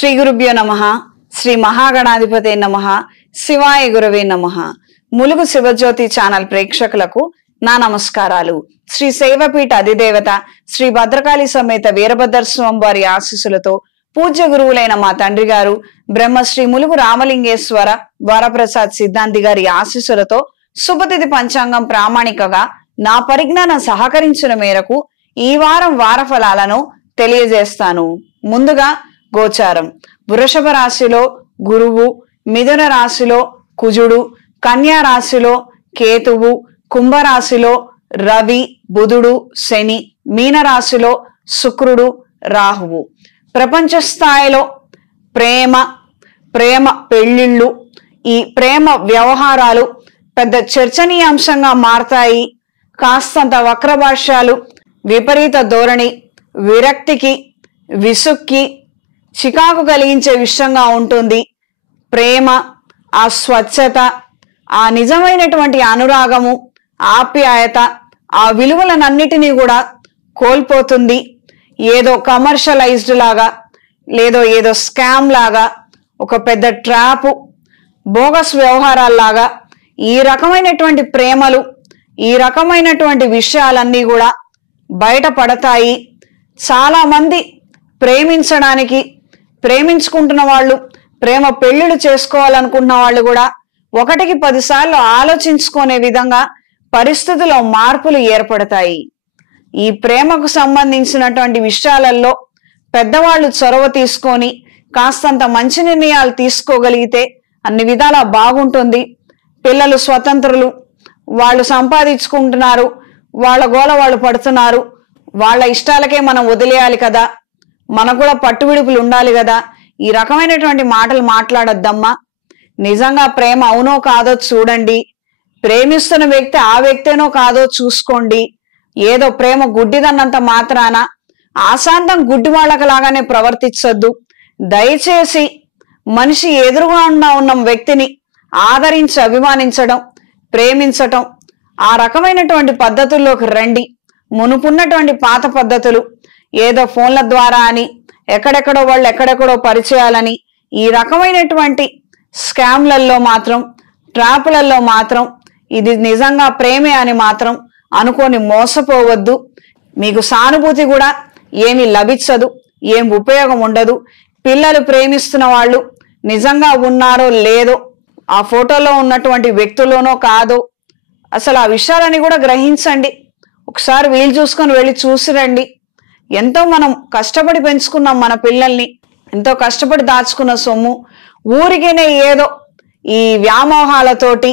శ్రీ గురుభ్యో నమః. శ్రీ మహాగణాధిపతే నమః. శివాయ గురవే నమః. ములుగు శివజ్యోతి ఛానల్ ప్రేక్షకులకు నా నమస్కారాలు. శ్రీ సేవపీఠ అధిదేవత శ్రీ భద్రకాళి సమేత వీరభద్ర స్వామి వారి ఆశీస్సులతో పూజ్య గురువులైన మా తండ్రి గారు బ్రహ్మశ్రీ ములుగు రామలింగేశ్వర వరప్రసాద్ సిద్ధాంతి గారి ఆశీస్సులతో శుభతిథి పంచాంగం ప్రామాణికగా నా పరిజ్ఞానం సహకరించిన మేరకు ఈ వారం వార ఫలాలను తెలియజేస్తాను. ముందుగా గోచారం. వృషభ రాశిలో గురువు, మిథున రాశిలో కుజుడు, కన్యా రాశిలో కేతువు, కుంభరాశిలో రవి, బుధుడు, శని, మీన రాశిలో శుక్రుడు, రాహువు. ప్రపంచ స్థాయిలో ప్రేమ పెళ్లిళ్ళు, ఈ ప్రేమ వ్యవహారాలు పెద్ద చర్చనీయాంశంగా మారతాయి. కాస్తంత వక్రభాష్యాలు, విపరీత ధోరణి, విరక్తికి, విసుక్కి, చికాకు కలిగించే విషయంగా ఉంటుంది. ప్రేమ, ఆ స్వచ్ఛత, ఆ నిజమైనటువంటి అనురాగము, ఆప్యాయత, ఆ విలువలనన్నిటినీ కూడా కోల్పోతుంది. ఏదో కమర్షియలైజ్డ్ లాగా, ఏదో స్కామ్ లాగా, ఒక పెద్ద ట్రాపు, బోగస్ వ్యవహారాల్లాగా ఈ రకమైనటువంటి ప్రేమలు, ఈ రకమైనటువంటి విషయాలన్నీ కూడా బయటపడతాయి. చాలా మంది ప్రేమించుకుంటున్న వాళ్ళు, ప్రేమ పెళ్లిళ్ళు చేసుకోవాలనుకుంటున్న వాళ్ళు కూడా 1కి 10 సార్లు ఆలోచించుకునే విధంగా పరిస్థితుల్లో మార్పులు ఏర్పడతాయి. ఈ ప్రేమకు సంబంధించినటువంటి విషయాలలో పెద్దవాళ్ళు చొరవ తీసుకొని కాస్తంత మంచి నిర్ణయాలు తీసుకోగలిగితే అన్ని విధాలా బాగుంటుంది. పిల్లలు స్వతంత్రులు, వాళ్ళు సంపాదించుకుంటున్నారు, వాళ్ళ గోల వాళ్ళు పడుతున్నారు, వాళ్ళ ఇష్టాలకే మనం వదిలేయాలి కదా, మనకు కూడా పట్టువిడుపులు ఉండాలి కదా, ఈ రకమైనటువంటి మాటలు మాట్లాడొద్దమ్మా. నిజంగా ప్రేమ అవునో కాదో చూడండి. ప్రేమిస్తున్న వ్యక్తి ఆ వ్యక్తేనో కాదో చూసుకోండి. ఏదో ప్రేమ గుడ్డిదన్నంత మాత్రాన ఆశాంతం గుడ్డి వాళ్ళకలాగానే ప్రవర్తించొద్దు. దయచేసి మనిషి ఎదురుగా ఉన్న వ్యక్తిని ఆదరించి అభిమానించడం, ప్రేమించటం, ఆ రకమైనటువంటి పద్ధతుల్లోకి రండి. మునుపున్నటువంటి పాత పద్ధతులు, ఏదో ఫోన్ల ద్వారా అని, ఎక్కడెక్కడో వాళ్ళు ఎక్కడెక్కడో పరిచయాలని, ఈ రకమైనటువంటి స్కామ్లలో మాత్రం, ట్రాపులలో మాత్రం ఇది నిజంగా ప్రేమే అని మాత్రం అనుకొని మోసపోవద్దు. మీకు సానుభూతి కూడా ఏమి లభించదు, ఏం ఉపయోగం ఉండదు. పిల్లలు ప్రేమిస్తున్న వాళ్ళు నిజంగా ఉన్నారో లేదో, ఆ ఫోటోలో ఉన్నటువంటి వ్యక్తులోనో కాదో, అసలు ఆ విషయాలని కూడా గ్రహించండి. ఒకసారి వీలు చూసుకొని వెళ్ళి చూసిరండి. ఎంతో మనం కష్టపడి పెంచుకున్నాం మన పిల్లల్ని, ఎంతో కష్టపడి దాచుకున్న సొమ్ము ఊరికేనే ఏదో ఈ వ్యామోహాలతోటి,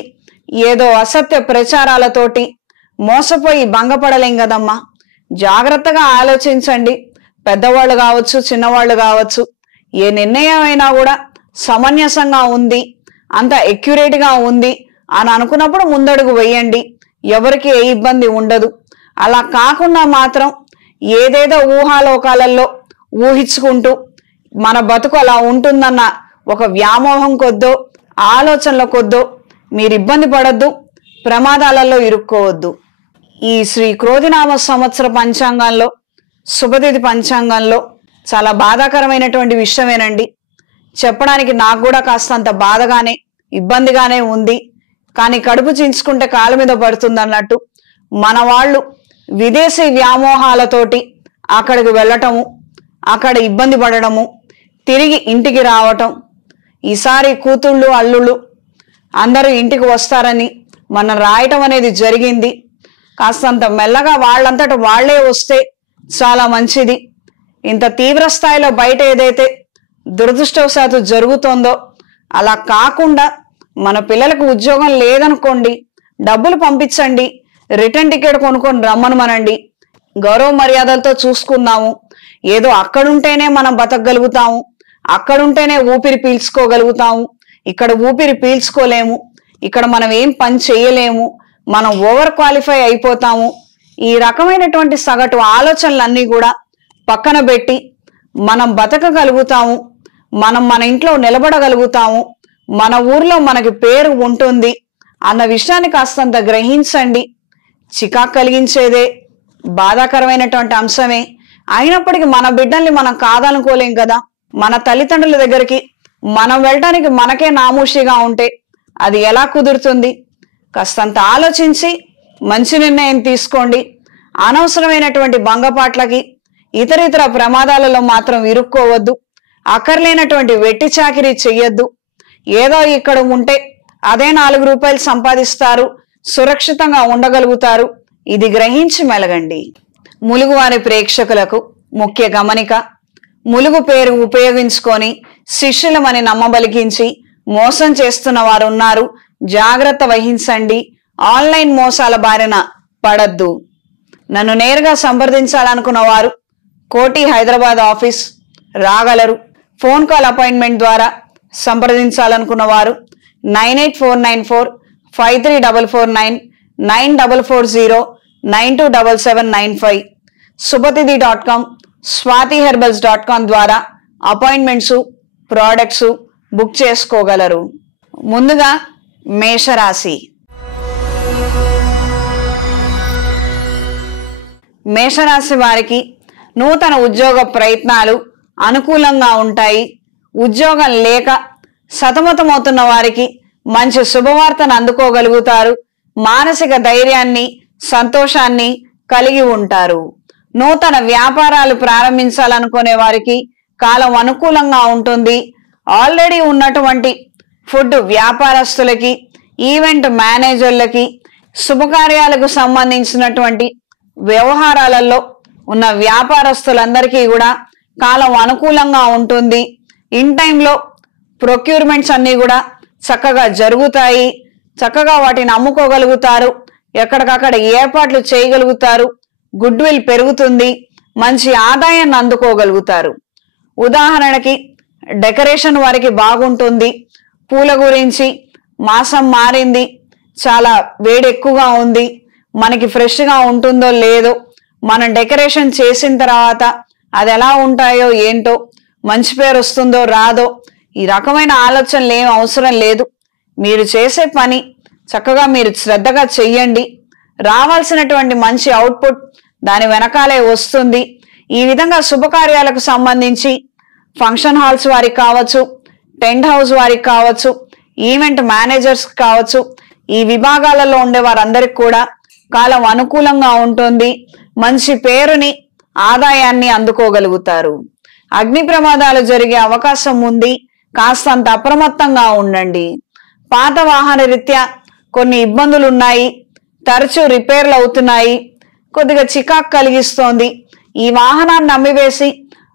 ఏదో అసత్య ప్రచారాలతోటి మోసపోయి భంగపడలేం కదమ్మా. జాగ్రత్తగా ఆలోచించండి. పెద్దవాళ్ళు కావచ్చు, చిన్నవాళ్ళు కావచ్చు, ఏ నిర్ణయం అయినా కూడా సమంజసంగా ఉంది, అంత ఎక్యురేట్గా ఉంది అని అనుకున్నప్పుడు ముందడుగు వేయండి. ఎవరికి ఏ ఇబ్బంది ఉండదు. అలా కాకుండా మాత్రం ఏదేదో ఊహాలోకాలలో ఊహించుకుంటూ మన బతుకు అలా ఉంటుందన్న ఒక వ్యామోహం కొద్దో, ఆలోచనల కొద్దో మీరు ఇబ్బంది పడద్దు, ప్రమాదాలలో ఇరుక్కోవద్దు. ఈ శ్రీ క్రోధినామ సంవత్సర పంచాంగంలో, శుభతిథి పంచాంగంలో చాలా బాధాకరమైనటువంటి విషయమేనండి. చెప్పడానికి నాకు కూడా కాస్తంత బాధగానే, ఇబ్బందిగానే ఉంది. కానీ కడుపు చించుకుంటే కాళ్ళ మీద పడుతుంది అన్నట్టు మన వాళ్ళు విదేశీ వ్యామోహాలతోటి అక్కడికి వెళ్ళటము, అక్కడ ఇబ్బంది పడడము, తిరిగి ఇంటికి రావటం. ఈసారి కూతుళ్ళు అల్లుళ్ళు అందరూ ఇంటికి వస్తారని మనం రాయటం అనేది జరిగింది. కాస్తంత మెల్లగా వాళ్ళంతట వాళ్లే వస్తే చాలా మంచిది. ఇంత తీవ్ర స్థాయిలో బయట ఏదైతే దురదృష్టవశాత్తు జరుగుతోందో అలా కాకుండా, మన పిల్లలకు ఉద్యోగం లేదనుకోండి, డబ్బులు పంపించండి, రిటర్న్ టికెట్ కొనుక్కొని రమ్మనమనండి. గౌరవ మర్యాదలతో చూసుకుందాము. ఏదో అక్కడుంటేనే మనం బతకగలుగుతాము, అక్కడుంటేనే ఊపిరి పీల్చుకోగలుగుతాము, ఇక్కడ ఊపిరి పీల్చుకోలేము, ఇక్కడ మనం ఏం పని చేయలేము, మనం ఓవర్ క్వాలిఫై అయిపోతాము. ఈ రకమైనటువంటి సగటు ఆలోచనలన్నీ కూడా పక్కన పెట్టి మనం బతకగలుగుతాము, మనం మన ఇంట్లో నిలబడగలుగుతాము, మన ఊర్లో మనకి పేరు ఉంటుంది అన్న విషయాన్ని కాస్తంత గ్రహించండి. చికాకు కలిగించేదే, బాధాకరమైనటువంటి అంశమే అయినప్పటికీ మన బిడ్డల్ని మనం కాదనుకోలేం కదా. మన తల్లిదండ్రుల దగ్గరికి మనం వెళ్ళటానికి మనకే నామూషిగా ఉంటే అది ఎలా కుదురుతుంది? కాస్తంత ఆలోచించి మంచి నిర్ణయం తీసుకోండి. అనవసరమైనటువంటి భంగపాట్లకి ఇతరితర ప్రమాదాలలో మాత్రం ఇరుక్కోవద్దు. అక్కర్లేనటువంటి వెట్టి చాకిరీ చెయ్యొద్దు. ఏదో ఇక్కడ ఉంటే అదే 4 రూపాయలు సంపాదిస్తారు, సురక్షితంగా ఉండగలుగుతారు. ఇది గ్రహించి మెలగండి. ములుగువారి ప్రేక్షకులకు ముఖ్య గమనిక: ములుగు పేరు ఉపయోగించుకొని శిష్యులమని నమ్మబలికించి మోసం చేస్తున్న వారు ఉన్నారు. జాగ్రత్త వహించండి. ఆన్లైన్ మోసాల బారిన పడద్దు. నన్ను నేరుగా సంప్రదించాలనుకున్న వారు కోటి హైదరాబాద్ ఆఫీస్ రాగలరు. ఫోన్ కాల్ అపాయింట్మెంట్ ద్వారా సంప్రదించాలనుకున్న వారు 9849453449 9440927795 subhatidhi.com swatiherbals.com ద్వారా అపాయింట్మెంట్స్ ప్రోడక్ట్స్ బుక్ చేసుకోగలరు. ముందుగా మేషరాశి. మేషరాశి వారికి నూతన ఉద్యోగ ప్రయత్నాలు అనుకూలంగా ఉంటాయి. ఉద్యోగం లేక సతమతమవుతున్న వారికి మంచి శుభవార్తను అందుకోగలుగుతారు. మానసిక ధైర్యాన్ని, సంతోషాన్ని కలిగి ఉంటారు. నూతన వ్యాపారాలు ప్రారంభించాలనుకునే వారికి కాలం అనుకూలంగా ఉంటుంది. ఆల్రెడీ ఉన్నటువంటి ఫుడ్ వ్యాపారస్తులకి, ఈవెంట్ మేనేజర్లకి, శుభకార్యాలకు సంబంధించినటువంటి వ్యవహారాలలో ఉన్న వ్యాపారస్తులందరికీ కూడా కాలం అనుకూలంగా ఉంటుంది. ఇన్ టైంలో ప్రొక్యూర్మెంట్స్ అన్నీ కూడా చక్కగా జరుగుతాయి. చక్కగా వాటిని అమ్ముకోగలుగుతారు. ఎక్కడికక్కడ ఏర్పాట్లు చేయగలుగుతారు. గుడ్ విల్ పెరుగుతుంది. మంచి ఆదాయాన్ని అందుకోగలుగుతారు. ఉదాహరణకి డెకరేషన్ వారికి బాగుంటుంది. పూల గురించి మాసం మారింది, చాలా వేడి ఎక్కువగా ఉంది, మనకి ఫ్రెష్గా ఉంటుందో లేదో, మనం డెకరేషన్ చేసిన తర్వాత అది ఎలా ఉంటాయో ఏంటో, మంచి పేరు వస్తుందో రాదో, ఈ రకమైన ఆలోచనలు ఏం అవసరం లేదు. మీరు చేసే పని చక్కగా మీరు శ్రద్ధగా చెయ్యండి. రావాల్సినటువంటి మంచి అవుట్పుట్ దాని వెనకాలే వస్తుంది. ఈ విధంగా శుభకార్యాలకు సంబంధించి ఫంక్షన్ హాల్స్ వారికి కావచ్చు, టెంట్ హౌస్ వారికి కావచ్చు, ఈవెంట్ మేనేజర్స్ కావచ్చు, ఈ విభాగాలలో ఉండే వారందరికి కూడా కాలం అనుకూలంగా ఉంటుంది. మంచి పేరుని, ఆదాయాన్ని అందుకోగలుగుతారు. అగ్ని ప్రమాదాలు జరిగే అవకాశం ఉంది. కాస్తంత అప్రమత్తంగా ఉండండి. పాత వాహన రీత్యా కొన్ని ఇబ్బందులు ఉన్నాయి. తరచూ రిపేర్లు అవుతున్నాయి. కొద్దిగా చికాకు కలిగిస్తోంది. ఈ వాహనాన్ని అమ్మివేసి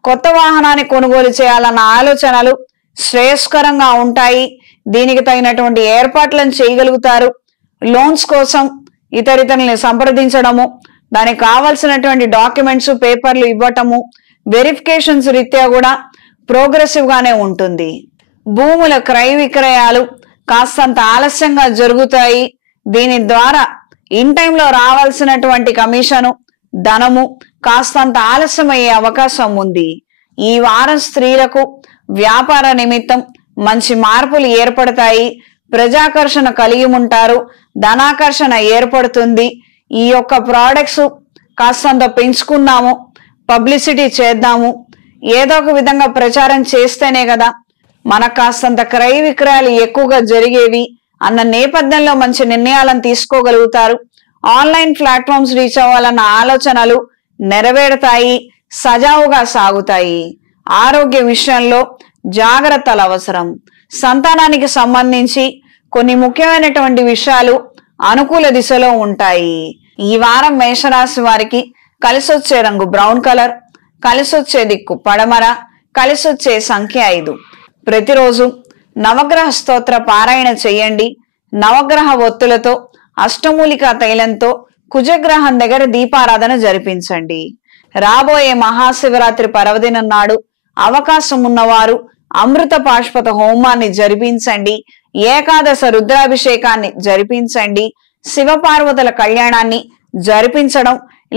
కొత్త వాహనాన్ని కొనుగోలు చేయాలన్న ఆలోచనలు శ్రేయస్కరంగా ఉంటాయి. దీనికి తగినటువంటి ఏర్పాట్లను చేయగలుగుతారు. లోన్స్ కోసం ఇతరులని సంప్రదించడము, దానికి కావాల్సినటువంటి డాక్యుమెంట్స్, పేపర్లు ఇవ్వటము, వెరిఫికేషన్స్ రీత్యా కూడా ప్రోగ్రెసివ్ గానే ఉంటుంది. భూముల క్రయ విక్రయాలు కాస్తంత ఆలస్యంగా జరుగుతాయి. దీని ద్వారా ఇన్ టైంలో రావాల్సినటువంటి కమిషను, ధనము కాస్తంత ఆలస్యమయ్యే అవకాశం ఉంది. ఈ వారం స్త్రీలకు వ్యాపార నిమిత్తం మంచి మార్పులు ఏర్పడతాయి. ప్రజాకర్షణ కలిగి ఉంటారు. ధనాకర్షణ ఏర్పడుతుంది. ఈ యొక్క ప్రోడక్ట్స్ కాస్తంత పెంచుకుందాము, పబ్లిసిటీ చేద్దాము, ఏదో ఒక విధంగా ప్రచారం చేస్తేనే కదా మనకు కాస్తంత క్రయ విక్రయాలు ఎక్కువగా జరిగేవి అన్న నేపథ్యంలో మంచి నిర్ణయాలను తీసుకోగలుగుతారు. ఆన్లైన్ ప్లాట్ఫామ్స్ రీచ్ అవ్వాలన్న ఆలోచనలు నెరవేరుతాయి. సజావుగా సాగుతాయి. ఆరోగ్య విషయంలో జాగ్రత్తలు అవసరం. సంతానానికి సంబంధించి కొన్ని ముఖ్యమైనటువంటి విషయాలు అనుకూల దిశలో ఉంటాయి. ఈ వారం మేషరాశి వారికి కలిసొచ్చే రంగు బ్రౌన్ కలర్, కలిసొచ్చే దిక్కు పడమర, కలిసొచ్చే సంఖ్య 5. ప్రతిరోజు నవగ్రహ స్తోత్ర పారాయణ చేయండి. నవగ్రహ ఒత్తులతో, అష్టమూలికా తైలంతో కుజగ్రహం దగ్గర దీపారాధన జరిపించండి. రాబోయే మహాశివరాత్రి పర్వదినం నాడు అవకాశం ఉన్నవారు అమృత పాష్పత హోమాన్ని జరిపించండి. ఏకాదశ రుద్రాభిషేకాన్ని జరిపించండి. శివపార్వతుల కళ్యాణాన్ని జరిపించడం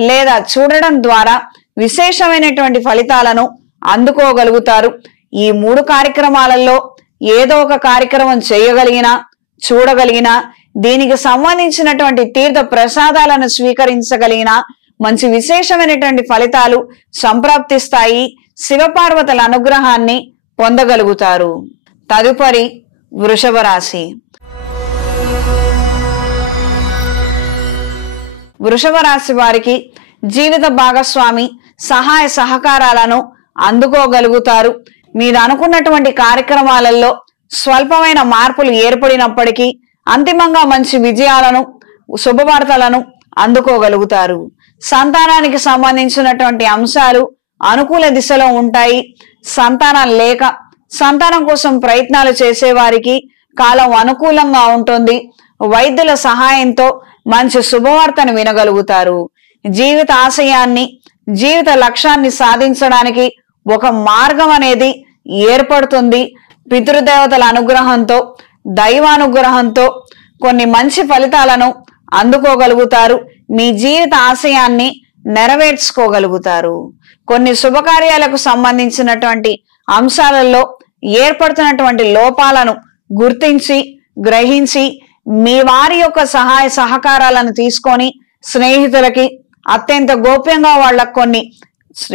లేదా చూడడం ద్వారా విశేషమైనటువంటి ఫలితాలను అందుకోగలుగుతారు. ఈ 3 కార్యక్రమాలలో ఏదో ఒక కార్యక్రమం చేయగలిగినా, చూడగలిగినా, దీనికి సంబంధించినటువంటి తీర్థ ప్రసాదాలను స్వీకరించగలిగిన మంచి విశేషమైనటువంటి ఫలితాలు సంప్రాప్తిస్తాయి. శివపార్వతుల అనుగ్రహాన్ని పొందగలుగుతారు. తదుపరి వృషభ రాశి. వృషభ రాశి వారికి జీవిత భాగస్వామి సహాయ సహకారాలను అందుకోగలుగుతారు. మీరు అనుకున్నటువంటి కార్యక్రమాలలో స్వల్పమైన మార్పులు ఏర్పడినప్పటికీ అంతిమంగా మంచి విజయాలను, శుభవార్తలను అందుకోగలుగుతారు. సంతానానికి సంబంధించినటువంటి అంశాలు అనుకూల దిశలో ఉంటాయి. సంతానం లేక సంతానం కోసం ప్రయత్నాలు చేసేవారికి కాలం అనుకూలంగా ఉంటుంది. వైద్యుల సహాయంతో మంచి శుభవార్తను వినగలుగుతారు. జీవిత ఆశయాన్ని, జీవిత లక్ష్యాన్ని సాధించడానికి ఒక మార్గం అనేది ఏర్పడుతుంది. పితృదేవతల అనుగ్రహంతో, దైవానుగ్రహంతో కొన్ని మంచి ఫలితాలను అందుకోగలుగుతారు. మీ జీవిత ఆశయాన్ని నెరవేర్చుకోగలుగుతారు. కొన్ని శుభకార్యాలకు సంబంధించినటువంటి అంశాలలో ఏర్పడుతున్నటువంటి లోపాలను గుర్తించి, గ్రహించి మీ వారి యొక్క సహాయ సహకారాలను తీసుకొని స్నేహితులకి అత్యంత గోప్యంగా వాళ్ళకు కొన్ని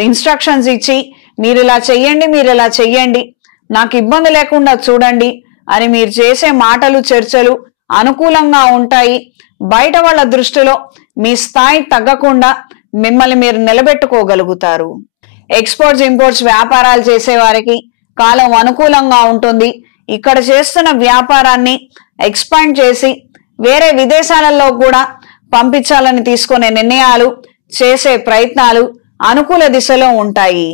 ఇన్స్ట్రక్షన్స్ ఇచ్చి, మీరు ఇలా చెయ్యండి, మీరు ఇలా చెయ్యండి, నాకు ఇబ్బంది లేకుండా చూడండి అని మీరు చేసే మాటలు, చర్చలు అనుకూలంగా ఉంటాయి. బయట వాళ్ళ దృష్టిలో మీ స్థాయి తగ్గకుండా మిమ్మల్ని మీరు నిలబెట్టుకోగలుగుతారు. ఎక్స్పోర్ట్స్, ఇంపోర్ట్స్ వ్యాపారాలు చేసే వారికి కాలం అనుకూలంగా ఉంటుంది. ఇక్కడ చేస్తున్న వ్యాపారాన్ని ఎక్స్పాండ్ చేసి వేరే విదేశాలలో కూడా పంపించాలని తీసుకునే నిర్ణయాలు, చేసే ప్రయత్నాలు అనుకూల దిశలో ఉంటాయి.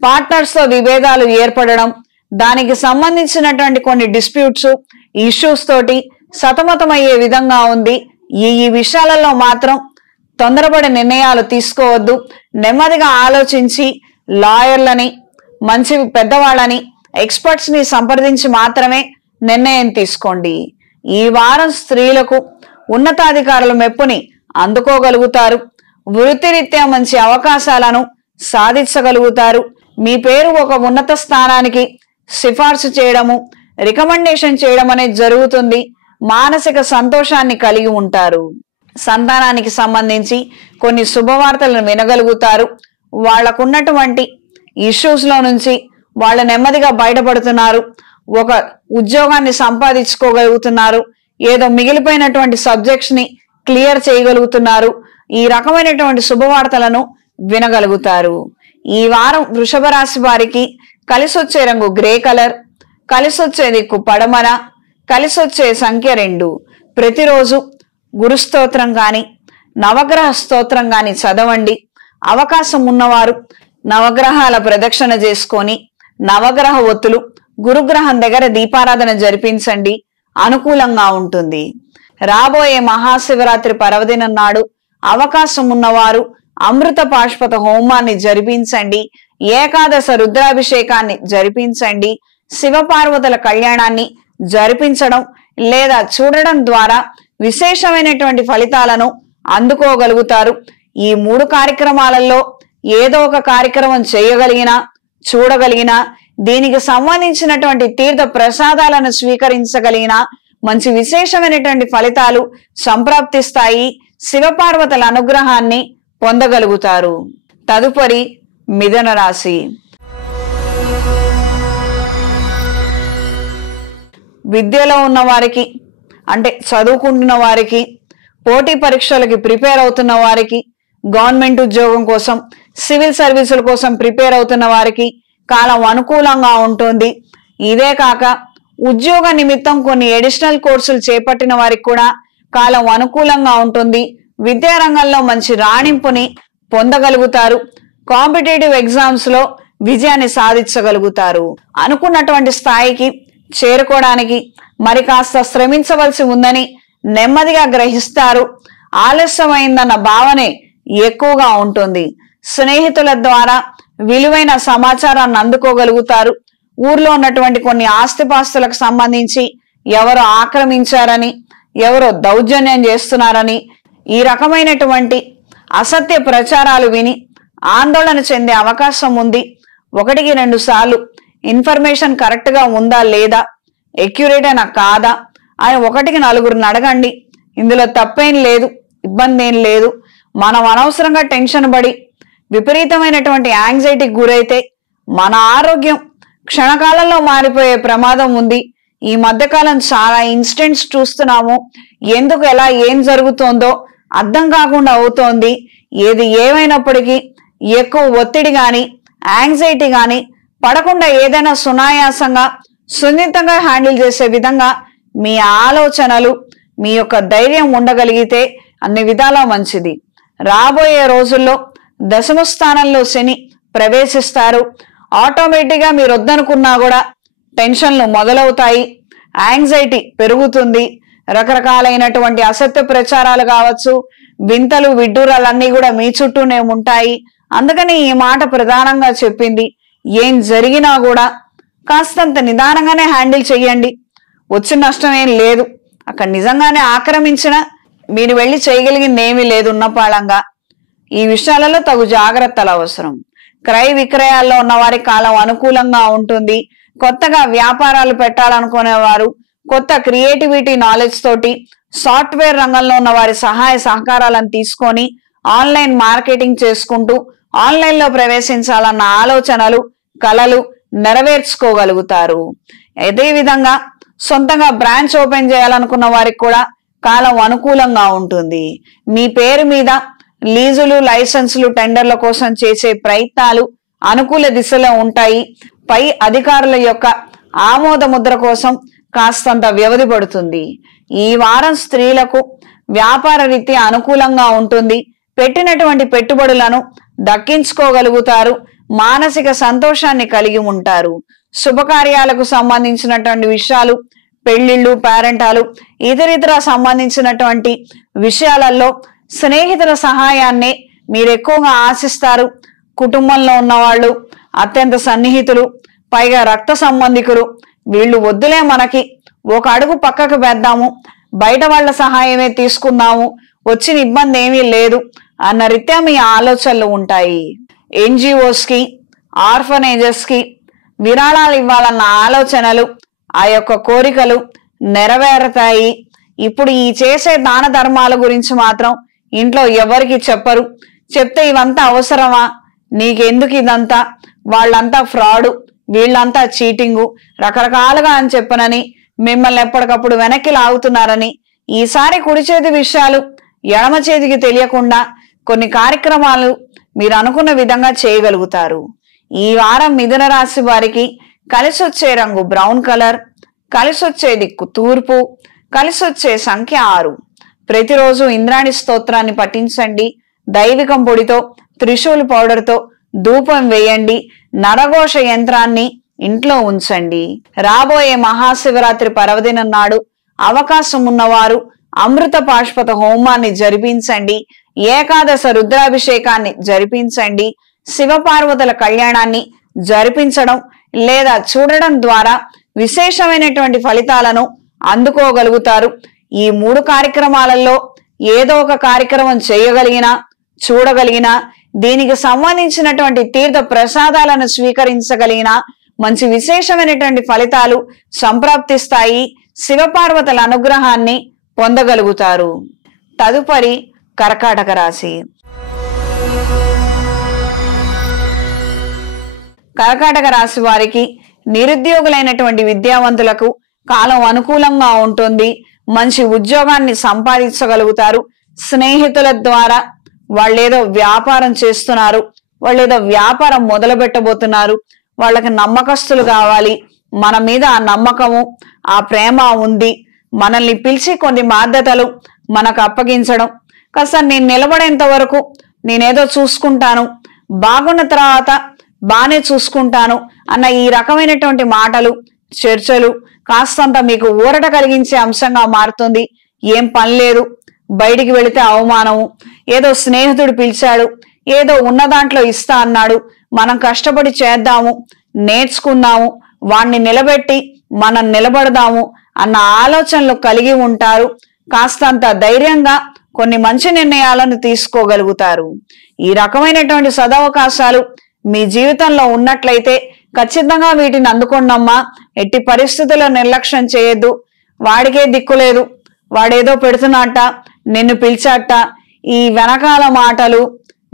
పార్ట్నర్స్ తో విభేదాలు ఏర్పడడం, దానికి సంబంధించినటువంటి కొన్ని డిస్ప్యూట్స్, ఇష్యూస్ తోటి సతమతమయ్యే విధంగా ఉంది. ఈ విషయాలలో మాత్రం తొందరపడి నిర్ణయాలు తీసుకోవద్దు. నెమ్మదిగా ఆలోచించి లాయర్లని, మంచి పెద్దవాళ్ళని, ఎక్స్పర్ట్స్ ని సంప్రదించి మాత్రమే నిర్ణయం తీసుకోండి. ఈ వారం స్త్రీలకు ఉన్నతాధికారుల మెప్పుని అందుకోగలుగుతారు. వృత్తిరీత్యా మంచి అవకాశాలను సాధించగలుగుతారు. మీ పేరు ఒక ఉన్నత స్థానానికి సిఫార్సు చేయడము, రికమెండేషన్ చేయడం అనేది జరుగుతుంది. మానసిక సంతోషాన్ని కలిగి ఉంటారు. సంతానానికి సంబంధించి కొన్ని శుభవార్తలను వినగలుగుతారు. వాళ్లకున్నటువంటి ఇష్యూస్ లో నుంచి వాళ్ళు నెమ్మదిగా బయటపడుతున్నారు. ఒక ఉద్యోగాన్ని సంపాదించుకోగలుగుతున్నారు. ఏదో మిగిలిపోయినటువంటి సబ్జెక్ట్స్ ని క్లియర్ చేయగలుగుతున్నారు. ఈ రకమైనటువంటి శుభవార్తలను వినగలుగుతారు. ఈ వారం వృషభ రాశి వారికి కలిసొచ్చే రంగు గ్రే కలర్, కలిసొచ్చే దిక్కు పడమర, కలిసొచ్చే సంఖ్య 2. ప్రతిరోజు గురు స్తోత్రం కానీ, నవగ్రహ స్తోత్రం కానీ చదవండి. అవకాశం ఉన్నవారు నవగ్రహాల ప్రదక్షిణ చేసుకొని నవగ్రహ ఒత్తులు గురుగ్రహం దగ్గర దీపారాధన జరిపించండి. అనుకూలంగా ఉంటుంది. రాబోయే మహాశివరాత్రి పర్వదినం నాడు అవకాశం ఉన్నవారు అమృత పాష్పత హోమాన్ని జరిపించండి. ఏకాదశ రుద్రాభిషేకాన్ని జరిపించండి. శివపార్వతుల కళ్యాణాన్ని జరిపించడం లేదా చూడడం ద్వారా విశేషమైనటువంటి ఫలితాలను అందుకోగలుగుతారు. ఈ 3 కార్యక్రమాలలో ఏదో ఒక కార్యక్రమం చేయగలిగినా, చూడగలిగినా, దీనికి సంబంధించినటువంటి తీర్థ ప్రసాదాలను స్వీకరించగలిగిన మంచి విశేషమైనటువంటి ఫలితాలు సంప్రాప్తిస్తాయి. శివపార్వతుల అనుగ్రహాన్ని పొందగలుగుతారు. తదుపరి మిథున రాశి. విద్యలో ఉన్న వారికి, అంటే చదువుకుంటున్న వారికి, పోటీ పరీక్షలకి ప్రిపేర్ అవుతున్న వారికి, గవర్నమెంట్ ఉద్యోగం కోసం, సివిల్ సర్వీసుల కోసం ప్రిపేర్ అవుతున్న వారికి కాలం అనుకూలంగా ఉంటుంది. ఇదే కాక ఉద్యోగ నిమిత్తం కొన్ని అడిషనల్ కోర్సులు చేపట్టిన వారికి కూడా కాలం అనుకూలంగా ఉంటుంది. విద్యారంగంలో మంచి రాణింపుని పొందగలుగుతారు. కాంపిటేటివ్ ఎగ్జామ్స్ లో విజయాన్ని సాధించగలుగుతారు. అనుకున్నటువంటి స్థాయికి చేరుకోవడానికి మరి కాస్త శ్రమించవలసి ఉందని నెమ్మదిగా గ్రహిస్తారు. ఆలస్యమైందన్న భావనే ఎక్కువగా ఉంటుంది. స్నేహితుల ద్వారా విలువైన సమాచారాన్ని అందుకోగలుగుతారు. ఊర్లో ఉన్నటువంటి కొన్ని ఆస్తిపాస్తులకు సంబంధించి ఎవరో ఆక్రమించారని, ఎవరో దౌర్జన్యం చేస్తున్నారని, ఈ రకమైనటువంటి అసత్య ప్రచారాలు విని ఆందోళన చెందే అవకాశం ఉంది. 1-2 సార్లు ఇన్ఫర్మేషన్ కరెక్ట్ గా ఉందా లేదా, ఎక్యురేట్ అయినా కాదా అని 1-4 అడగండి. ఇందులో తప్పేం లేదు, ఇబ్బంది ఏం లేదు. మనం అనవసరంగా టెన్షన్ పడి విపరీతమైనటువంటి యాంగ్జైటీకి గురైతే మన ఆరోగ్యం క్షణకాలంలో మారిపోయే ప్రమాదం ఉంది. ఈ మధ్యకాలం చాలా ఇన్సిడెంట్స్ చూస్తున్నాము. ఎందుకు ఎలా ఏం జరుగుతోందో అర్థం కాకుండా అవుతోంది. ఏది ఏమైనప్పటికీ ఎక్కువ ఒత్తిడి గాని యాంగ్జైటీ గాని పడకుండా ఏదైనా సునాయాసంగా సున్నితంగా హ్యాండిల్ చేసే విధంగా మీ ఆలోచనలు మీ యొక్క ధైర్యం ఉండగలిగితే అన్ని విధాలా మంచిది. రాబోయే రోజుల్లో దశమ స్థానంలో శని ప్రవేశిస్తారు. ఆటోమేటిక్గా మీరు వద్దనుకున్నా కూడా టెన్షన్లు మొదలవుతాయి, యాంగ్జైటీ పెరుగుతుంది. రకరకాలైనటువంటి అసత్య ప్రచారాలు కావచ్చు, వింతలు విడ్డూరాలన్నీ కూడా మీ చుట్టూనే ఉంటాయి. అందుకని ఈ మాట ప్రధానంగా చెప్పింది. ఏం జరిగినా కూడా కాస్తంత నిదానంగానే హ్యాండిల్ చెయ్యండి. వచ్చిన నష్టం ఏం లేదు. అక్కడ నిజంగానే ఆక్రమించిన మీరు వెళ్ళి చేయగలిగింది ఏమీ లేదు ఉన్నపాళంగా. ఈ విషయాలలో తగు జాగ్రత్తలు అవసరం. క్రయ విక్రయాల్లో ఉన్న వారి కాలం అనుకూలంగా ఉంటుంది. కొత్తగా వ్యాపారాలు పెట్టాలనుకునేవారు కొత్త క్రియేటివిటీ నాలెడ్జ్ తోటి సాఫ్ట్వేర్ రంగంలో ఉన్న వారి సహాయ సహకారాలను తీసుకొని ఆన్లైన్ మార్కెటింగ్ చేసుకుంటూ ఆన్లైన్ లో ప్రవేశించాలన్న ఆలోచనలు కలలు నెరవేర్చుకోగలుగుతారు. అదే విధంగా సొంతంగా బ్రాంచ్ ఓపెన్ చేయాలనుకున్న వారికి కూడా కాలం అనుకూలంగా ఉంటుంది. మీ పేరు మీద లీజులు లైసెన్సులు టెండర్ల కోసం చేసే ప్రయత్నాలు అనుకూల దిశలో ఉంటాయి. పై అధికారుల యొక్క ఆమోద ముద్ర కోసం కాస్తంత వ్యవధి పడుతుంది. ఈ వారం స్త్రీలకు వ్యాపార రీత్యా అనుకూలంగా ఉంటుంది. పెట్టినటువంటి పెట్టుబడులను దక్కించుకోగలుగుతారు. మానసిక సంతోషాన్ని కలిగి ఉంటారు. శుభకార్యాలకు సంబంధించినటువంటి విషయాలు, పెళ్లిళ్ళు, పేరెంటాలు, ఇతరితర సంబంధించినటువంటి విషయాలలో స్నేహితుల సహాయాన్ని మీరు ఎక్కువగా ఆశిస్తారు. కుటుంబంలో ఉన్నవాళ్ళు, అత్యంత సన్నిహితులు, పైగా రక్త సంబంధికులు, వీళ్ళు వద్దులే మనకి, ఒక అడుగు పక్కకు వేద్దాము, బయట వాళ్ళ సహాయమే తీసుకుందాము, వచ్చిన ఇబ్బంది ఏమీ లేదు అన్న రీత్యా మీ ఆలోచనలు ఉంటాయి. ఎన్జిఓస్ కి ఆర్ఫనేజెస్ కి విరాళాలు ఇవ్వాలన్న ఆలోచనలు, ఆ యొక్క కోరికలు నెరవేరుతాయి. ఇప్పుడు ఈ చేసే దాన ధర్మాల గురించి మాత్రం ఇంట్లో ఎవరికి చెప్పరు. చెప్తే ఇవంతా అవసరమా, నీకెందుకు ఇదంతా, వాళ్ళంతా ఫ్రాడు, వీళ్ళంతా చీటింగు, రకరకాలుగా అని చెప్పనని మిమ్మల్ని ఎప్పటికప్పుడు వెనక్కి లాగుతున్నారని ఈసారి కుడి చేతి విషయాలు ఎడమ చేతికి తెలియకుండా కొన్ని కార్యక్రమాలు మీరు అనుకున్న విధంగా చేయగలుగుతారు. ఈ వారం మిథున రాశి వారికి కలిసి వచ్చే రంగు బ్రౌన్ కలర్, కలిసి వచ్చే దిక్కు తూర్పు, కలిసి వచ్చే సంఖ్య 6. ప్రతిరోజు ఇంద్రాణి స్తోత్రాన్ని పఠించండి. దైవికం పొడితో త్రిశూల్ పౌడర్తో ధూపం వేయండి. నరఘోష యంత్రాన్ని ఇంట్లో ఉంచండి. రాబోయే మహాశివరాత్రి పర్వదినం నాడు అవకాశం ఉన్నవారు అమృత పాష్పత హోమాన్ని జరిపించండి. ఏకాదశ రుద్రాభిషేకాన్ని జరిపించండి. శివపార్వతుల కళ్యాణాన్ని జరిపించడం లేదా చూడడం ద్వారా విశేషమైనటువంటి ఫలితాలను అందుకోగలుగుతారు. ఈ 3 కార్యక్రమాలలో ఏదో ఒక కార్యక్రమం చేయగలిగినా చూడగలిగినా దీనికి సంబంధించినటువంటి తీర్థ ప్రసాదాలను స్వీకరించగలిగిన మంచి విశేషమైనటువంటి ఫలితాలు సంప్రాప్తిస్తాయి. శివపార్వతుల అనుగ్రహాన్ని పొందగలుగుతారు. తదుపరి కర్కాటక రాశి. కర్కాటక రాశి వారికి నిరుద్యోగులైనటువంటి విద్యావంతులకు కాలం అనుకూలంగా ఉంటుంది. మంచి ఉద్యోగాన్ని సంపాదించగలుగుతారు. స్నేహితుల ద్వారా వాళ్ళేదో వ్యాపారం చేస్తున్నారు, వాళ్ళేదో వ్యాపారం మొదలు పెట్టబోతున్నారు, వాళ్ళకి నమ్మకస్తులు కావాలి, మన మీద ఆ నమ్మకము ఆ ప్రేమ ఉంది, మనల్ని పిలిచి కొన్ని బాధ్యతలు మనకు అప్పగించడం, కాస్త నేను నిలబడేంత వరకు నేనేదో చూసుకుంటాను, బాగున్న తర్వాత బానే చూసుకుంటాను అన్న ఈ రకమైనటువంటి మాటలు చర్చలు కాస్తంత మీకు ఊరట కలిగించే అంశంగా మారుతుంది. ఏం పని లేదు, బయటికి వెళితే అవమానము, ఏదో స్నేహితుడు పిలిచాడు, ఏదో ఉన్న దాంట్లో ఇస్తా అన్నాడు, మనం కష్టపడి చేద్దాము, నేర్చుకుందాము, వాణ్ణి నిలబెట్టి మనం నిలబడదాము అన్న ఆలోచనలు కలిగి ఉంటారు. కాస్తంత ధైర్యంగా కొన్ని మంచి నిర్ణయాలను తీసుకోగలుగుతారు. ఈ రకమైనటువంటి సదవకాశాలు మీ జీవితంలో ఉన్నట్లయితే ఖచ్చితంగా వీటిని అందుకోండమ్మా. ఎట్టి పరిస్థితుల్లో నిర్లక్ష్యం చేయొద్దు. వాడికే దిక్కులేదు, వాడేదో పెడుతున్నట్ట, నిన్ను పిలిచాట, ఈ వెనకాల మాటలు,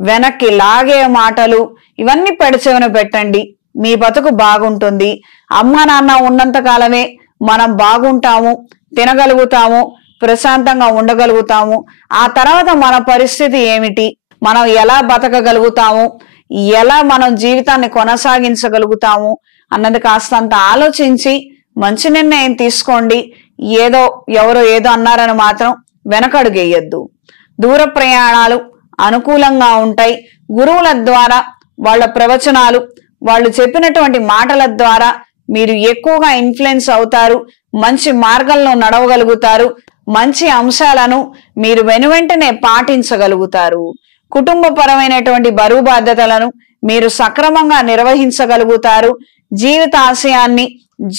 వెనక్కి లాగే మాటలు, ఇవన్నీ పెడచెవిన పెట్టండి. మీ బతుకు బాగుంటుంది. అమ్మా నాన్న ఉన్నంత కాలమే మనం బాగుంటాము, తినగలుగుతాము, ప్రశాంతంగా ఉండగలుగుతాము. ఆ తర్వాత మన పరిస్థితి ఏమిటి, మనం ఎలా బతకగలుగుతాము, ఎలా మనం జీవితాన్ని కొనసాగించగలుగుతాము అన్నది కాస్తంత ఆలోచించి మంచి నిర్ణయం తీసుకోండి. ఎవరో ఏదో అన్నారని మాత్రం వెనకడుగేయద్దు. దూర ప్రయాణాలు అనుకూలంగా ఉంటాయి. గురువుల ద్వారా, వాళ్ళ ప్రవచనాలు, వాళ్ళు చెప్పినటువంటి మాటల ద్వారా మీరు ఎక్కువగా ఇన్ఫ్లుయెన్స్ అవుతారు. మంచి మార్గంలో నడవగలుగుతారు. మంచి అంశాలను మీరు వెనువెంటనే పాటించగలుగుతారు. కుటుంబపరమైనటువంటి బరువు బాధ్యతలను మీరు సక్రమంగా నిర్వహించగలుగుతారు. జీవిత ఆశయాన్ని,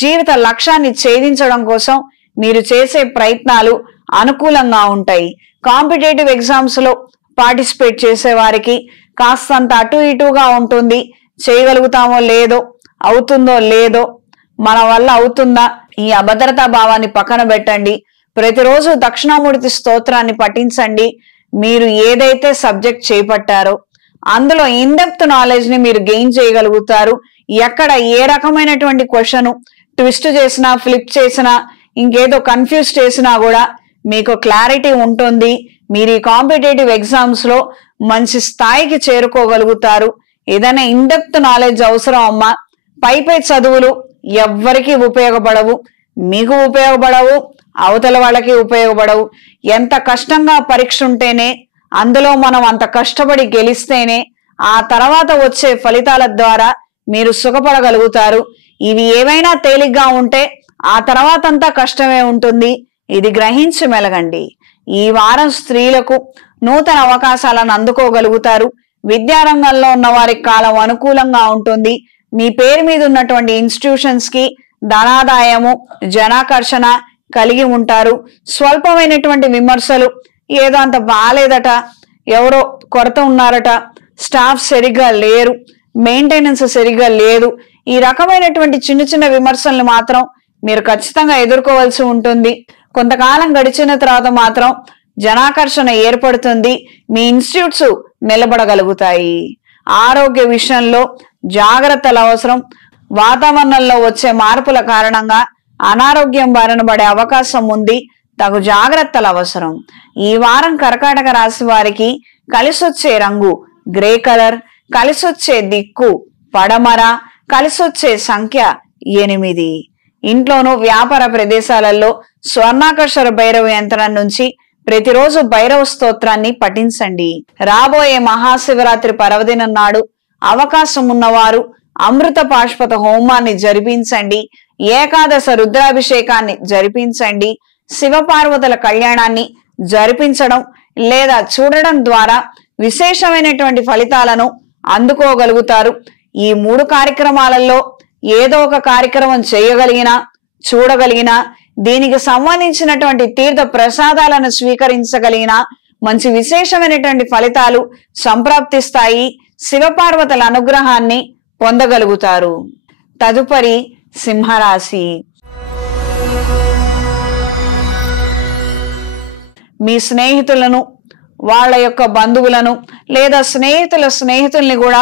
జీవిత లక్ష్యాన్ని ఛేదించడం కోసం మీరు చేసే ప్రయత్నాలు అనుకూలంగా ఉంటాయి. కాంపిటేటివ్ ఎగ్జామ్స్ లో పార్టిసిపేట్ చేసే వారికి కాస్తంత అటు ఇటుగా ఉంటుంది. చేయగలుగుతామో లేదో, అవుతుందో లేదో, మన వల్ల అవుతుందా, ఈ అభద్రతా భావాన్ని పక్కన పెట్టండి. ప్రతిరోజు దక్షిణామూర్తి స్తోత్రాన్ని పఠించండి. మీరు ఏదైతే సబ్జెక్ట్ చేపట్టారో అందులో ఇన్డెప్త్ నాలెడ్జ్ ని మీరు గెయిన్ చేయగలుగుతారు. ఎక్కడ ఏ రకమైనటువంటి క్వశ్చన్ ట్విస్ట్ చేసినా, ఫ్లిప్ చేసినా, ఇంకేదో కన్ఫ్యూజ్ చేసినా కూడా మీకు క్లారిటీ ఉంటుంది. మీరు ఈ కాంపిటేటివ్ ఎగ్జామ్స్ లో మంచి స్థాయికి చేరుకోగలుగుతారు. ఏదైనా ఇన్డెప్త్ నాలెడ్జ్ అవసరం అమ్మా. పై చదువులు ఎవ్వరికి ఉపయోగపడవు, మీకు ఉపయోగపడవు, అవతల వాళ్ళకి ఉపయోగపడవు. ఎంత కష్టంగా పరీక్ష ఉంటేనే, అందులో మనం అంత కష్టపడి గెలిస్తేనే ఆ తర్వాత వచ్చే ఫలితాల ద్వారా మీరు సుఖపడగలుగుతారు. ఇవి ఏవైనా తేలిగ్గా ఉంటే ఆ తర్వాత అంతా కష్టమే ఉంటుంది. ఇది గ్రహించి మెలగండి. ఈ వారం స్త్రీలకు నూతన అవకాశాలను అందుకోగలుగుతారు. విద్యారంగంలో ఉన్న వారికి కాలం అనుకూలంగా ఉంటుంది. మీ పేరు మీద ఉన్నటువంటి ఇన్స్టిట్యూషన్స్ కి ధనాదాయము, జనాకర్షణ కలిగి ఉంటారు. స్వల్పమైనటువంటి విమర్శలు, ఏదో అంత బాలేదట, ఎవరో కొరత ఉన్నారట, స్టాఫ్ సరిగ్గా లేరు, మెయింటెనెన్స్ సరిగ్గా లేదు, ఈ రకమైనటువంటి చిన్న చిన్న విమర్శల్ని మాత్రం మీరు ఖచ్చితంగా ఎదుర్కోవాల్సి ఉంటుంది. కొంతకాలం గడిచిన తర్వాత మాత్రం జనాకర్షణ ఏర్పడుతుంది. మీ ఇన్స్టిట్యూట్స్ నిలబడగలుగుతాయి. ఆరోగ్య విషయంలో జాగ్రత్తలు అవసరం. వాతావరణంలో వచ్చే మార్పుల కారణంగా అనారోగ్యం బారిన పడే అవకాశం ఉంది. తగు జాగ్రత్తలు అవసరం. ఈ వారం కర్కాటక రాశి వారికి కలిసొచ్చే రంగు గ్రే కలర్, కలిసొచ్చే దిక్కు పడమర, కలిసొచ్చే సంఖ్య 8. ఇంట్లోనూ వ్యాపార ప్రదేశాలలో స్వర్ణాకర్షర భైరవ యంత్రం నుంచి ప్రతిరోజు భైరవ స్తోత్రాన్ని పఠించండి. రాబోయే మహాశివరాత్రి పర్వదినం నాడు అవకాశం ఉన్నవారు అమృత పాష్పత హోమాన్ని జరిపించండి. ఏకాదశ రుద్రాభిషేకాన్ని జరిపించండి. శివపార్వతుల కళ్యాణాన్ని జరిపించడం లేదా చూడడం ద్వారా విశేషమైనటువంటి ఫలితాలను అందుకోగలుగుతారు. ఈ 3 కార్యక్రమాలలో ఏదో ఒక కార్యక్రమం చేయగలిగినా, చూడగలిగినా, దీనికి సంబంధించినటువంటి తీర్థ ప్రసాదాలను స్వీకరించగలిగిన మంచి విశేషమైనటువంటి ఫలితాలు సంప్రాప్తిస్తాయి. శివపార్వతుల అనుగ్రహాన్ని పొందగలుగుతారు. తదుపరి సింహరాశి. మీ స్నేహితులను, వాళ్ళ యొక్క బంధువులను లేదా స్నేహితుల్ని కూడా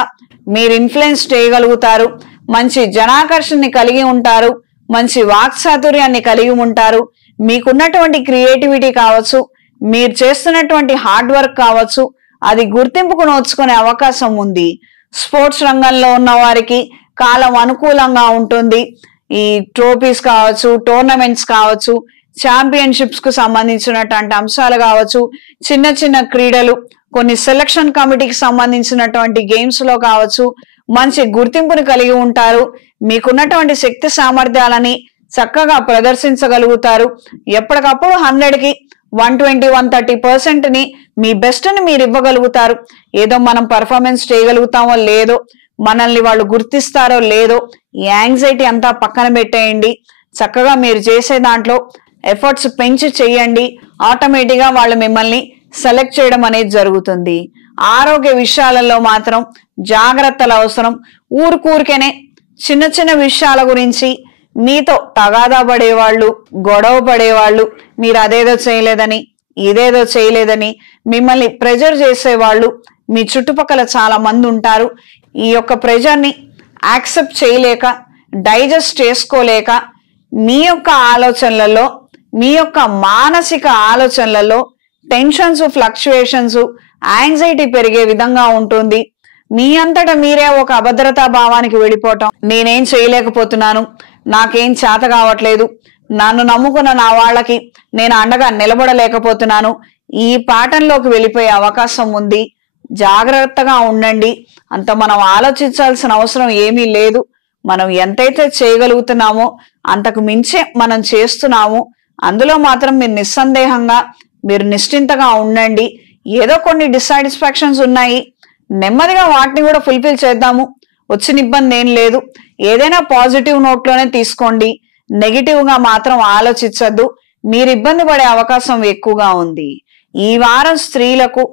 మీరు ఇన్ఫ్లుయెన్స్ చేయగలుగుతారు. మంచి జనాకర్షణని కలిగి ఉంటారు. మంచి వాక్చాతుర్యాన్ని కలిగి ఉంటారు. మీకున్నటువంటి క్రియేటివిటీ కావచ్చు, మీరు చేస్తున్నటువంటి హార్డ్ వర్క్ కావచ్చు, అది గుర్తింపుకు నోచుకునే అవకాశం ఉంది. స్పోర్ట్స్ రంగంలో ఉన్న వారికి కాలం అనుకూలంగా ఉంటుంది. ఈ ట్రోఫీస్ కావచ్చు, టోర్నమెంట్స్ కావచ్చు, ఛాంపియన్షిప్స్ కు సంబంధించినటువంటి అంశాలు కావచ్చు, చిన్న చిన్న క్రీడలు, కొన్ని సెలక్షన్ కమిటీకి సంబంధించినటువంటి గేమ్స్ లో కావచ్చు, మంచి గుర్తింపుని కలిగి ఉంటారు. మీకున్నటువంటి శక్తి సామర్థ్యాలని చక్కగా ప్రదర్శించగలుగుతారు. ఎప్పటికప్పుడు 100కి 120, 130% ని మీ బెస్ట్ ని మీరు ఇవ్వగలుగుతారు. ఏదో మనం పర్ఫార్మెన్స్ చేయగలుగుతామో లేదో, మనల్ని వాళ్ళు గుర్తిస్తారో లేదో, ఈ యాంగ్జైటీ అంతా పక్కన పెట్టేయండి. చక్కగా మీరు చేసే దాంట్లో ఎఫర్ట్స్ పెంచి చేయండి. ఆటోమేటిక్ గా వాళ్ళు మిమ్మల్ని సెలెక్ట్ చేయడం అనేది జరుగుతుంది. ఆరోగ్య విషయాలలో మాత్రం జాగ్రత్తలు అవసరం. ఊరికూరికేనే చిన్న చిన్న విషయాల గురించి మీతో తగాదా పడేవాళ్ళు, గొడవ పడేవాళ్ళు, మీరు అదేదో చేయలేదని, ఇదేదో చేయలేదని మిమ్మల్ని ప్రెజర్ చేసేవాళ్ళు మీ చుట్టుపక్కల చాలా మంది ఉంటారు. ఈ యొక్క ప్రెజర్ని యాక్సెప్ట్ చేయలేక, డైజెస్ట్ చేసుకోలేక మీ యొక్క ఆలోచనలలో, మీ యొక్క మానసిక ఆలోచనలలో టెన్షన్స్, ఫ్లక్చుయేషన్స్, యాంగ్జైటీ పెరిగే విధంగా ఉంటుంది. మీ అంతటా మీరే ఒక అభద్రతా భావానికి వెళ్ళిపోవటం, నేనేం చేయలేకపోతున్నాను, నాకేం చేత కావట్లేదు, నన్ను నమ్ముకున్న నా వాళ్ళకి నేను అండగా నిలబడలేకపోతున్నాను, ఈ పాఠంలోకి వెళ్ళిపోయే అవకాశం ఉంది. జాగ్రత్తగా ఉండండి. అంత మనం ఆలోచించాల్సిన అవసరం ఏమీ లేదు. మనం ఎంతైతే చేయగలుగుతున్నామో అంతకు మించే మనం చేస్తున్నాము. అందులో మాత్రం మీరు నిస్సందేహంగా, మీరు నిశ్చింతగా ఉండండి. ఏదో కొన్ని డిస్సాటిస్ఫాక్షన్స్ ఉన్నాయి, నెమ్మదిగా వాటిని కూడా ఫుల్ఫిల్ చేద్దాము. వచ్చిన ఇబ్బంది ఏం లేదు. ఏదైనా పాజిటివ్ నోట్లోనే తీసుకోండి, నెగిటివ్ గా మాత్రం ఆలోచించద్దు. మీరు ఇబ్బంది పడే అవకాశం ఎక్కువగా ఉంది. ఈ వారం స్త్రీలకు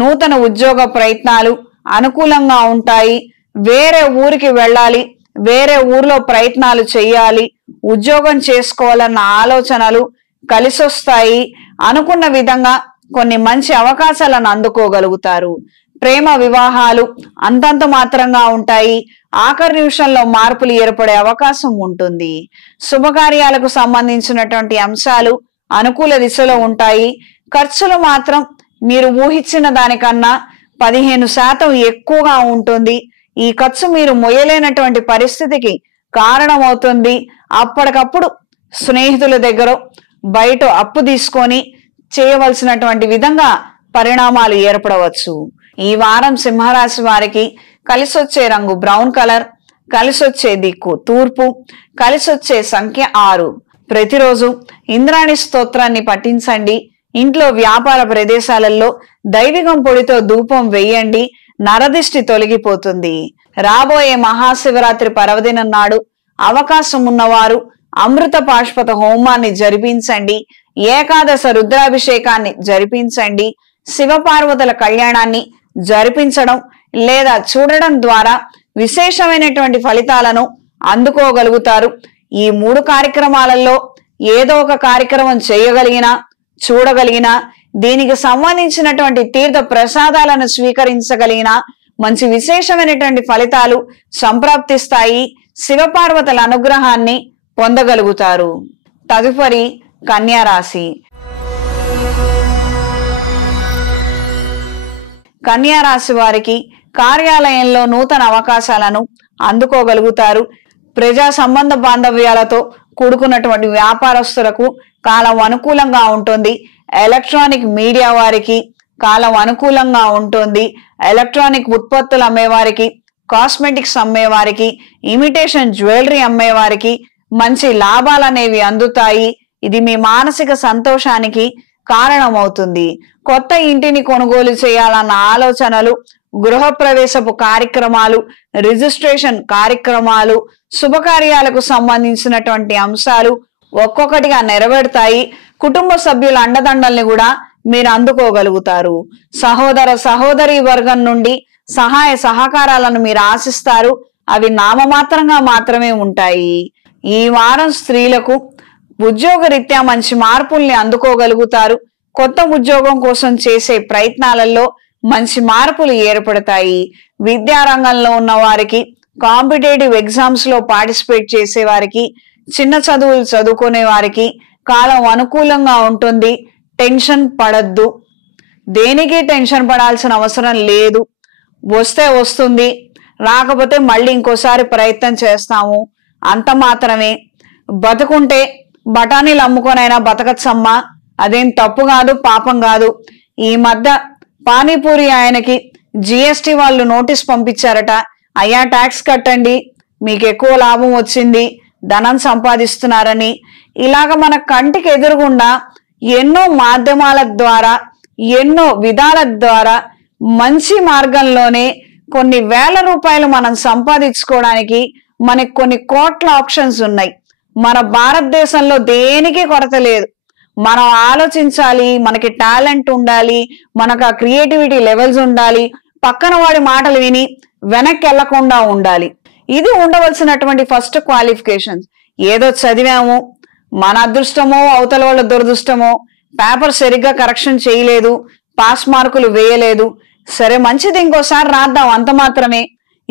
నూతన ఉద్యోగ ప్రయత్నాలు అనుకూలంగా ఉంటాయి. వేరే ఊరికి వెళ్ళాలి, వేరే ఊర్లో ప్రయత్నాలు చేయాలి, ఉద్యోగం చేసుకోవాలన్న ఆలోచనలు కలిసొస్తాయి. అనుకున్న విధంగా కొన్ని మంచి అవకాశాలను అందుకోగలుగుతారు. ప్రేమ వివాహాలు అంతంత మాత్రంగా ఉంటాయి. ఆఖరి నిమిషంలో మార్పులు ఏర్పడే అవకాశం ఉంటుంది. శుభకార్యాలకు సంబంధించినటువంటి అంశాలు అనుకూల దిశలో ఉంటాయి. ఖర్చులు మాత్రం మీరు ఊహించిన దానికన్నా 15% ఎక్కువగా ఉంటుంది. ఈ ఖర్చు మీరు మొయ్యలేనటువంటి పరిస్థితికి కారణమవుతుంది. అప్పటికప్పుడు స్నేహితుల దగ్గర బయట అప్పు తీసుకొని చేయవలసినటువంటి విధంగా పరిణామాలు ఏర్పడవచ్చు. ఈ వారం సింహరాశి వారికి కలిసొచ్చే రంగు బ్రౌన్ కలర్, కలిసొచ్చే దిక్కు తూర్పు, కలిసొచ్చే సంఖ్య 6. ప్రతిరోజు ఇంద్రాణి స్తోత్రాన్ని పఠించండి. ఇంట్లో వ్యాపార ప్రదేశాలలో దైవికం పొడితో ధూపం వేయండి. నరదిష్టి తొలగిపోతుంది. రాబోయే మహాశివరాత్రి పర్వదినం నాడు అవకాశం ఉన్నవారు అమృత పాష్పత హోమాన్ని జరిపించండి. ఏకాదశ రుద్రాభిషేకాన్ని జరిపించండి. శివపార్వతుల కళ్యాణాన్ని జరిపించడం లేదా చూడడం ద్వారా విశేషమైనటువంటి ఫలితాలను అందుకోగలుగుతారు. ఈ 3 కార్యక్రమాలలో ఏదో ఒక కార్యక్రమం చేయగలిగినా, చూడగలిగినా, దీనికి సంబంధించినటువంటి తీర్థ ప్రసాదాలను స్వీకరించగలిగిన మంచి విశేషమైనటువంటి ఫలితాలు సంప్రాప్తిస్తాయి. శివపార్వతుల అనుగ్రహాన్ని పొందగలుగుతారు. తదుపరి కన్యా రాశి. కన్యా రాశి వారికి కార్యాలయంలో నూతన అవకాశాలను అందుకోగలుగుతారు. ప్రజా సంబంధ బాంధవ్యాలతో కూడుకున్నటువంటి వ్యాపారస్తులకు కాలం అనుకూలంగా ఉంటుంది. ఎలక్ట్రానిక్ మీడియా వారికి కాలం అనుకూలంగా ఉంటుంది. ఎలక్ట్రానిక్ ఉత్పత్తులు అమ్మేవారికి, కాస్మెటిక్స్ అమ్మేవారికి, ఇమిటేషన్ జ్యువెలరీ అమ్మేవారికి మంచి లాభాలు అనేవి అందుతాయి. ఇది మీ మానసిక సంతోషానికి కారణమవుతుంది. కొత్త ఇంటిని కొనుగోలు చేయాలన్న ఆలోచనలు, గృహప్రవేశపు కార్యక్రమాలు, రిజిస్ట్రేషన్ కార్యక్రమాలు, శుభకార్యాలకు సంబంధించినటువంటి అంశాలు ఒక్కొక్కటిగా నెరవేరుతాయి. కుటుంబ సభ్యుల అండదండల్ని కూడా మీరు అందుకోగలుగుతారు. సహోదర సహోదరి వర్గం నుండి సహాయ సహకారాలను మీరు ఆశిస్తారు. అవి నామమాత్రంగా మాత్రమే ఉంటాయి. ఈ వారం స్త్రీలకు ఉద్యోగరీత్యా మంచి మార్పుల్ని అందుకోగలుగుతారు. కొత్త ఉద్యోగం కోసం చేసే ప్రయత్నాలలో మంచి మార్పులు ఏర్పడతాయి. విద్యారంగంలో ఉన్న వారికి, కాంపిటేటివ్ ఎగ్జామ్స్ లో పార్టిసిపేట్ చేసే వారికి, చిన్న చదువులు చదువుకునే వారికి కాలం అనుకూలంగా ఉంటుంది. టెన్షన్ పడద్దు. దేనికి టెన్షన్ పడాల్సిన అవసరం లేదు. వస్తే వస్తుంది, రాకపోతే మళ్ళీ ఇంకోసారి ప్రయత్నం చేస్తాము, అంత మాత్రమే. బతుకుంటే బఠానీలు అమ్ముకొనైనా బతకచ్చమ్మా, అదేం తప్పు కాదు, పాపం కాదు. ఈ మధ్య పానీపూరి ఆయనకి జిఎస్టి వాళ్ళు నోటీస్ పంపించారట. అయ్యా ట్యాక్స్ కట్టండి, మీకు ఎక్కువ లాభం వచ్చింది, ధనం సంపాదిస్తున్నారని. ఇలాగ మన కంటికి ఎదురుగుండా ఎన్నో మాధ్యమాల ద్వారా, ఎన్నో విధాల ద్వారా మంచి మార్గంలోనే కొన్ని వేల రూపాయలు మనం సంపాదించుకోవడానికి మనకి కొన్ని కోట్ల ఆప్షన్స్ ఉన్నాయి. మన భారతదేశంలో దేనికి కొరత లేదు. మనం ఆలోచించాలి, మనకి టాలెంట్ ఉండాలి, మనకు ఆ క్రియేటివిటీ లెవెల్స్ ఉండాలి, పక్కన వాడి మాటలు విని వెనక్కి వెళ్లకుండా ఉండాలి. ఇది ఉండవలసినటువంటి ఫస్ట్ క్వాలిఫికేషన్స్. ఏదో చదివాము, మన అదృష్టమో అవతల వాళ్ళ దురదృష్టమో, పేపర్ సరిగ్గా కరెక్షన్ చేయలేదు, పాస్ మార్కులు వేయలేదు, సరే మంచిది ఇంకోసారి రాద్దాం, అంత మాత్రమే.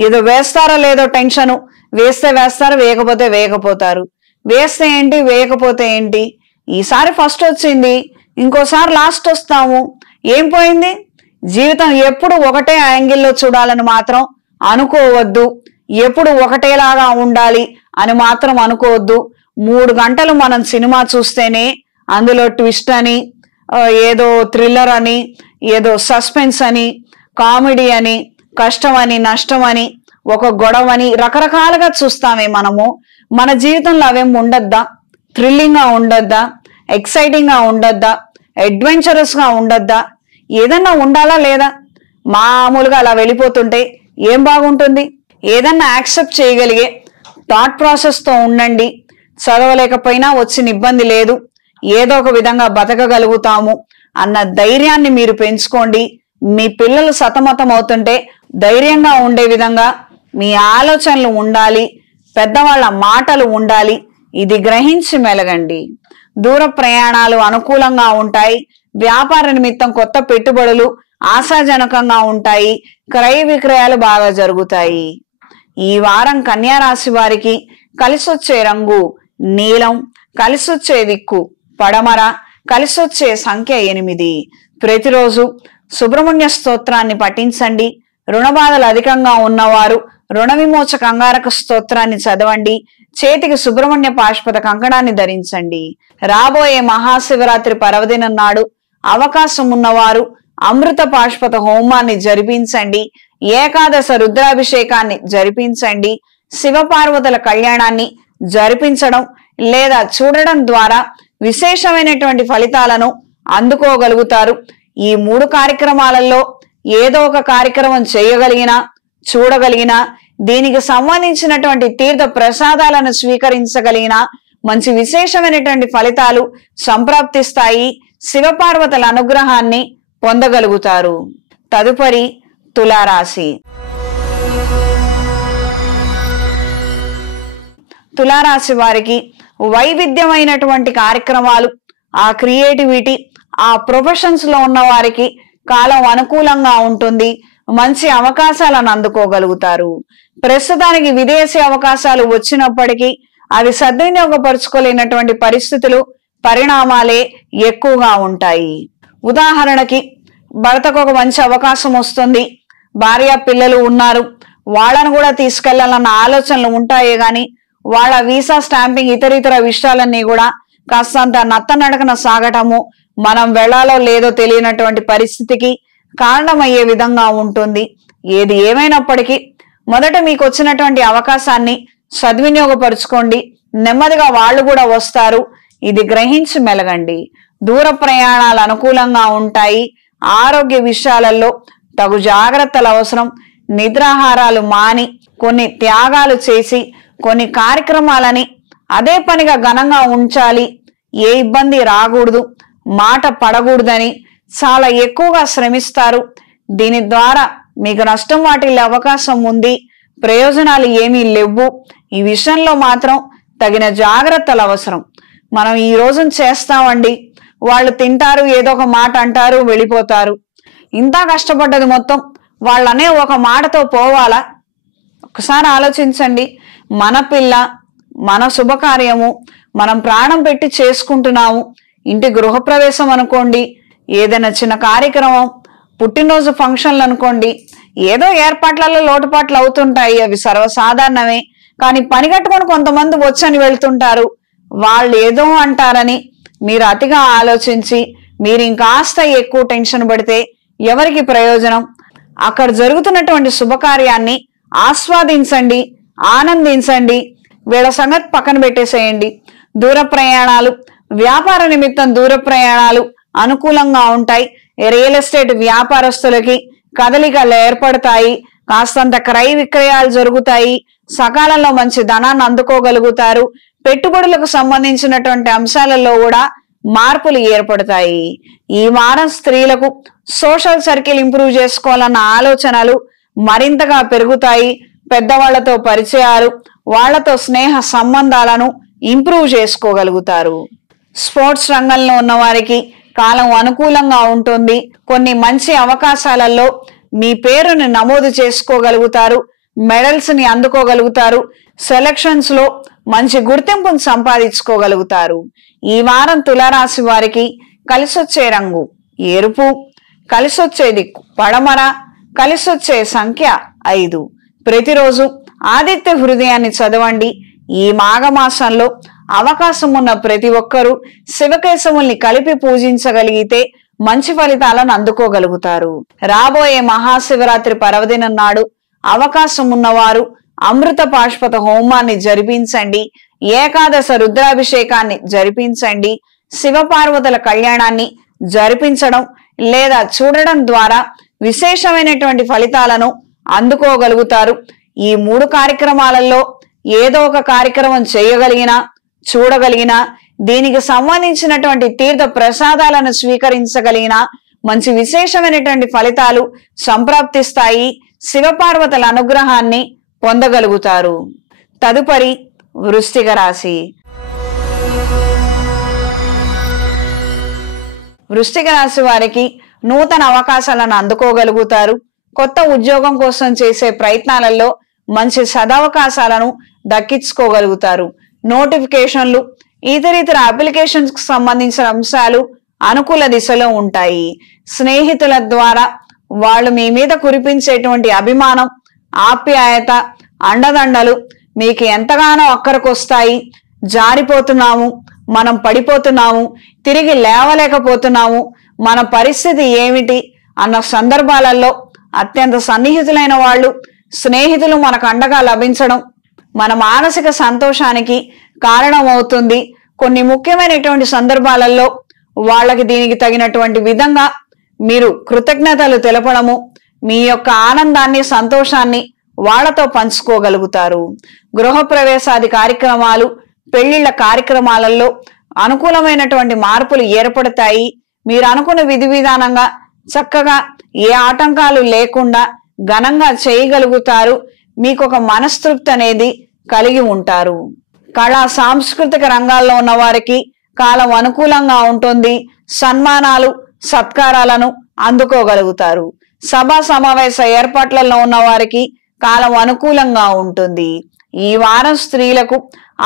ఏదో వేస్తారో లేదో టెన్షను, వేస్తే వేస్తారు, వేయకపోతే వేయకపోతారు. వేస్తే ఏంటి, వేయకపోతే ఏంటి, ఈసారి ఫస్ట్ వచ్చింది, ఇంకోసారి లాస్ట్ వస్తాము, ఏం పోయింది? జీవితం ఎప్పుడు ఒకటే యాంగిల్లో చూడాలని మాత్రం అనుకోవద్దు. ఎప్పుడు ఒకటేలాగా ఉండాలి అని మాత్రం అనుకోవద్దు. 3 గంటలు మనం సినిమా చూస్తేనే అందులో ట్విస్ట్ అని, ఏదో థ్రిల్లర్ అని, ఏదో సస్పెన్స్ అని, కామెడీ అని, కష్టం అని, నష్టం అని, ఒక గొడవ అని రకరకాలుగా చూస్తామే మనము. మన జీవితంలో అవేం ఉండద్దా? థ్రిల్లింగ్ గా ఉండద్దా? ఎక్సైటింగ్ గా ఉండద్దా? అడ్వెంచరస్ గా ఉండద్దా? ఏదన్నా ఉండాలా లేదా? మామూలుగా అలా వెళ్ళిపోతుంటే ఏం బాగుంటుంది? ఏదన్నా యాక్సెప్ట్ చేయగలిగే థాట్ ప్రాసెస్ తో ఉండండి. చదవలేకపోయినా వచ్చిన ఇబ్బంది లేదు, ఏదో ఒక విధంగా బతకగలుగుతాము అన్న ధైర్యాన్ని మీరు పెంచుకోండి. మీ పిల్లలు సతమతం అవుతుంటే ధైర్యంగా ఉండే విధంగా మీ ఆలోచనలు ఉండాలి, పెద్దవాళ్ళ మాటలు ఉండాలి. ఇది గ్రహించి మెలగండి. దూర ప్రయాణాలు అనుకూలంగా ఉంటాయి. వ్యాపార నిమిత్తం కొత్త పెట్టుబడులు ఆశాజనకంగా ఉంటాయి. క్రయ విక్రయాలు బాగా జరుగుతాయి. ఈ వారం కన్యా రాశి వారికి కలిసొచ్చే రంగు నీలం, కలిసొచ్చే దిక్కు పడమర, కలిసొచ్చే సంఖ్య 8. ప్రతిరోజు సుబ్రహ్మణ్య స్తోత్రాన్ని పఠించండి. రుణబాధలు అధికంగా ఉన్నవారు రుణ విమోచక అంగారక స్తోత్రాన్ని చదవండి. చేతికి సుబ్రహ్మణ్య పాశుపత కంకణాన్ని ధరించండి. రాబోయే మహాశివరాత్రి పర్వదినం నాడు అవకాశం ఉన్నవారు అమృత పాశుపత హోమాన్ని జరిపించండి. ఏకాదశ రుద్రాభిషేకాన్ని జరిపించండి. శివపార్వతుల కళ్యాణాన్ని జరిపించడం లేదా చూడడం ద్వారా విశేషమైనటువంటి ఫలితాలను అందుకోగలుగుతారు. ఈ 3 కార్యక్రమాలలో ఏదో ఒక కార్యక్రమం చేయగలిగినా, చూడగలిగినా, దీనికి సంబంధించినటువంటి తీర్థ ప్రసాదాలను స్వీకరించగలిగిన మంచి విశేషమైనటువంటి ఫలితాలు సంప్రాప్తిస్తాయి. శివపార్వతుల అనుగ్రహాన్ని పొందగలుగుతారు. తదుపరి తులారాశి. తులారాశి వారికి వైవిధ్యమైనటువంటి కార్యక్రమాలు, ఆ క్రియేటివిటీ, ఆ ప్రొఫెషన్స్ లో ఉన్న వారికి కాలం అనుకూలంగా ఉంటుంది. మంచి అవకాశాలను అందుకోగలుగుతారు. ప్రస్తుతానికి విదేశీ అవకాశాలు వచ్చినప్పటికీ అవి సద్వినియోగపరుచుకోలేనటువంటి పరిస్థితులు, పరిణామాలే ఎక్కువగా ఉంటాయి. ఉదాహరణకి భర్తకు ఒక మంచి అవకాశం వస్తుంది, భార్య పిల్లలు ఉన్నారు, వాళ్ళను కూడా తీసుకెళ్లాలన్న ఆలోచనలు ఉంటాయే గాని వాళ్ళ వీసా స్టాంపింగ్ ఇతరితర విషయాలన్నీ కూడా కాస్తంత నత్తనడకన సాగటము, మనం వెళ్లాలో లేదో తెలియనటువంటి పరిస్థితికి కారణమయ్యే విధంగా ఉంటుంది. ఏది ఏమైనప్పటికీ మొదట మీకు వచ్చినటువంటి అవకాశాన్ని సద్వినియోగపరుచుకోండి. నెమ్మదిగా వాళ్ళు కూడా వస్తారు. ఇది గ్రహించి మెలగండి. దూర ప్రయాణాలు అనుకూలంగా ఉంటాయి. ఆరోగ్య విషయాలలో తగు జాగ్రత్తలు అవసరం. నిద్రాహారాలు మాని కొన్ని త్యాగాలు చేసి కొన్ని కార్యక్రమాలని అదే పనిగా ఘనంగా ఉంచాలి. ఏ ఇబ్బంది రాకూడదు, మాట పడకూడదని చాలా ఎక్కువగా శ్రమిస్తారు. దీని ద్వారా మీకు నష్టం వాటిల్లే అవకాశం ఉంది. ప్రయోజనాలు ఏమీ లేవు. ఈ విషయంలో మాత్రం తగిన జాగ్రత్తలు అవసరం. మనం ఈ రోజున చేస్తామండి, వాళ్ళు తింటారు, ఏదో ఒక మాట అంటారు, వెళ్ళిపోతారు. ఇంత కష్టపడ్డది మొత్తం వాళ్ళనే ఒక మాటతో పోవాలా? ఒకసారి ఆలోచించండి. మన పిల్ల, మన శుభకార్యము, మనం ప్రాణం పెట్టి చేసుకుంటున్నాము. ఇంటి గృహప్రవేశం అనుకోండి, ఏదైనా చిన్న కార్యక్రమం, పుట్టినరోజు ఫంక్షన్లు అనుకోండి, ఏదో ఏర్పాట్లలో లోటుపాట్లు అవుతుంటాయి, అవి సర్వసాధారణమే. కానీ పని కట్టుకొని కొంతమంది వచ్చని వెళ్తుంటారు. వాళ్ళు ఏదో అంటారని మీరు అతిగా ఆలోచించి మీరు ఇంకాస్త ఎక్కువ టెన్షన్ పడితే ఎవరికి ప్రయోజనం? అక్కడ జరుగుతున్నటువంటి శుభకార్యాన్ని ఆస్వాదించండి, ఆనందించండి. వీళ్ళ సంగతి పక్కన పెట్టేసేయండి. దూర ప్రయాణాలు, వ్యాపార నిమిత్తం దూర ప్రయాణాలు అనుకూలంగా ఉంటాయి. రియల్ ఎస్టేట్ వ్యాపారస్తులకి కదలికలు ఏర్పడతాయి. కాస్తంత క్రయ విక్రయాలు జరుగుతాయి. సకాలంలో మంచి ధనాన్ని అందుకోగలుగుతారు. పెట్టుబడులకు సంబంధించినటువంటి అంశాలలో కూడా మార్పులు ఏర్పడతాయి. ఈ వారం స్త్రీలకు సోషల్ సర్కిల్ ఇంప్రూవ్ చేసుకోవాలన్న ఆలోచనలు మరింతగా పెరుగుతాయి. పెద్దవాళ్లతో పరిచయాలు, వాళ్లతో స్నేహ సంబంధాలను ఇంప్రూవ్ చేసుకోగలుగుతారు. స్పోర్ట్స్ రంగంలో ఉన్న వారికి కాలం అనుకూలంగా ఉంటుంది. కొన్ని మంచి అవకాశాలలో మీ పేరును నమోదు చేసుకోగలుగుతారు. మెడల్స్ ని అందుకోగలుగుతారు. సెలక్షన్స్ లో మంచి గుర్తింపును సంపాదించుకోగలుగుతారు. ఈ వారం తులారాశి వారికి కలిసొచ్చే రంగు ఎరుపు, కలిసొచ్చే దిక్కు పడమర, కలిసొచ్చే సంఖ్య 5. ప్రతిరోజు ఆదిత్య హృదయాన్ని చదవండి. ఈ మాఘమాసంలో అవకాశం ఉన్న ప్రతి ఒక్కరూ శివకేశవుల్ని కలిపి పూజించగలిగితే మంచి ఫలితాలను అందుకోగలుగుతారు. రాబోయే మహాశివరాత్రి పర్వదినం నాడు అవకాశం ఉన్నవారు అమృత పాశుపత హోమాన్ని జరిపించండి. ఏకాదశ రుద్రాభిషేకాన్ని జరిపించండి. శివపార్వతుల కళ్యాణాన్ని జరిపించడం లేదా చూడడం ద్వారా విశేషమైనటువంటి ఫలితాలను అందుకోగలుగుతారు. ఈ 3 కార్యక్రమాలలో ఏదో ఒక కార్యక్రమం చేయగలిగినా, చూడగలిగినా, దీనికి సంబంధించినటువంటి తీర్థ ప్రసాదాలను స్వీకరించగలిగిన మంచి విశేషమైనటువంటి ఫలితాలు సంప్రాప్తిస్తాయి. శివపార్వతుల అనుగ్రహాన్ని పొందగలుగుతారు. తదుపరి వృశ్చిక రాశి. వృశ్చిక రాశి వారికి నూతన అవకాశాలను అందుకోగలుగుతారు. కొత్త ఉద్యోగం కోసం చేసే ప్రయత్నాలలో మంచి సదవకాశాలను దక్కించుకోగలుగుతారు. నోటిఫికేషన్లు, ఇతర అప్లికేషన్స్ కు సంబంధించిన అంశాలు అనుకూల దిశలో ఉంటాయి. స్నేహితుల ద్వారా వాళ్ళు మీ మీద కురిపించేటువంటి అభిమానం, ఆప్యాయత, అండదండలు మీకు ఎంతగానో అక్కరకొస్తాయి. జారిపోతున్నాము, మనం పడిపోతున్నాము, తిరిగి లేవలేకపోతున్నాము, మన పరిస్థితి ఏమిటి అన్న సందర్భాలలో అత్యంత సన్నిహితులైన వాళ్ళు, స్నేహితులు మనకు అండగా లభించడం మన మానసిక సంతోషానికి కారణమవుతుంది. కొన్ని ముఖ్యమైనటువంటి సందర్భాలలో వాళ్ళకి దీనికి తగినటువంటి విధంగా మీరు కృతజ్ఞతలు తెలపడము, మీ యొక్క ఆనందాన్ని, సంతోషాన్ని వాళ్ళతో పంచుకోగలుగుతారు. గృహప్రవేశాది కార్యక్రమాలు, పెళ్లిళ్ల కార్యక్రమాలలో అనుకూలమైనటువంటి మార్పులు ఏర్పడతాయి. మీరు అనుకున్న విధి విధానంగా చక్కగా ఏ ఆటంకాలు లేకుండా ఘనంగా చేయగలుగుతారు. మీకు ఒక మనస్తృప్తి అనేది కలిగి ఉంటారు. కళా సాంస్కృతిక రంగాల్లో ఉన్న వారికి కాలం అనుకూలంగా ఉంటుంది. సన్మానాలు, సత్కారాలను అందుకోగలుగుతారు. సభా సమావేశ ఏర్పాట్లలో ఉన్న వారికి కాలం అనుకూలంగా ఉంటుంది. ఈ వారం స్త్రీలకు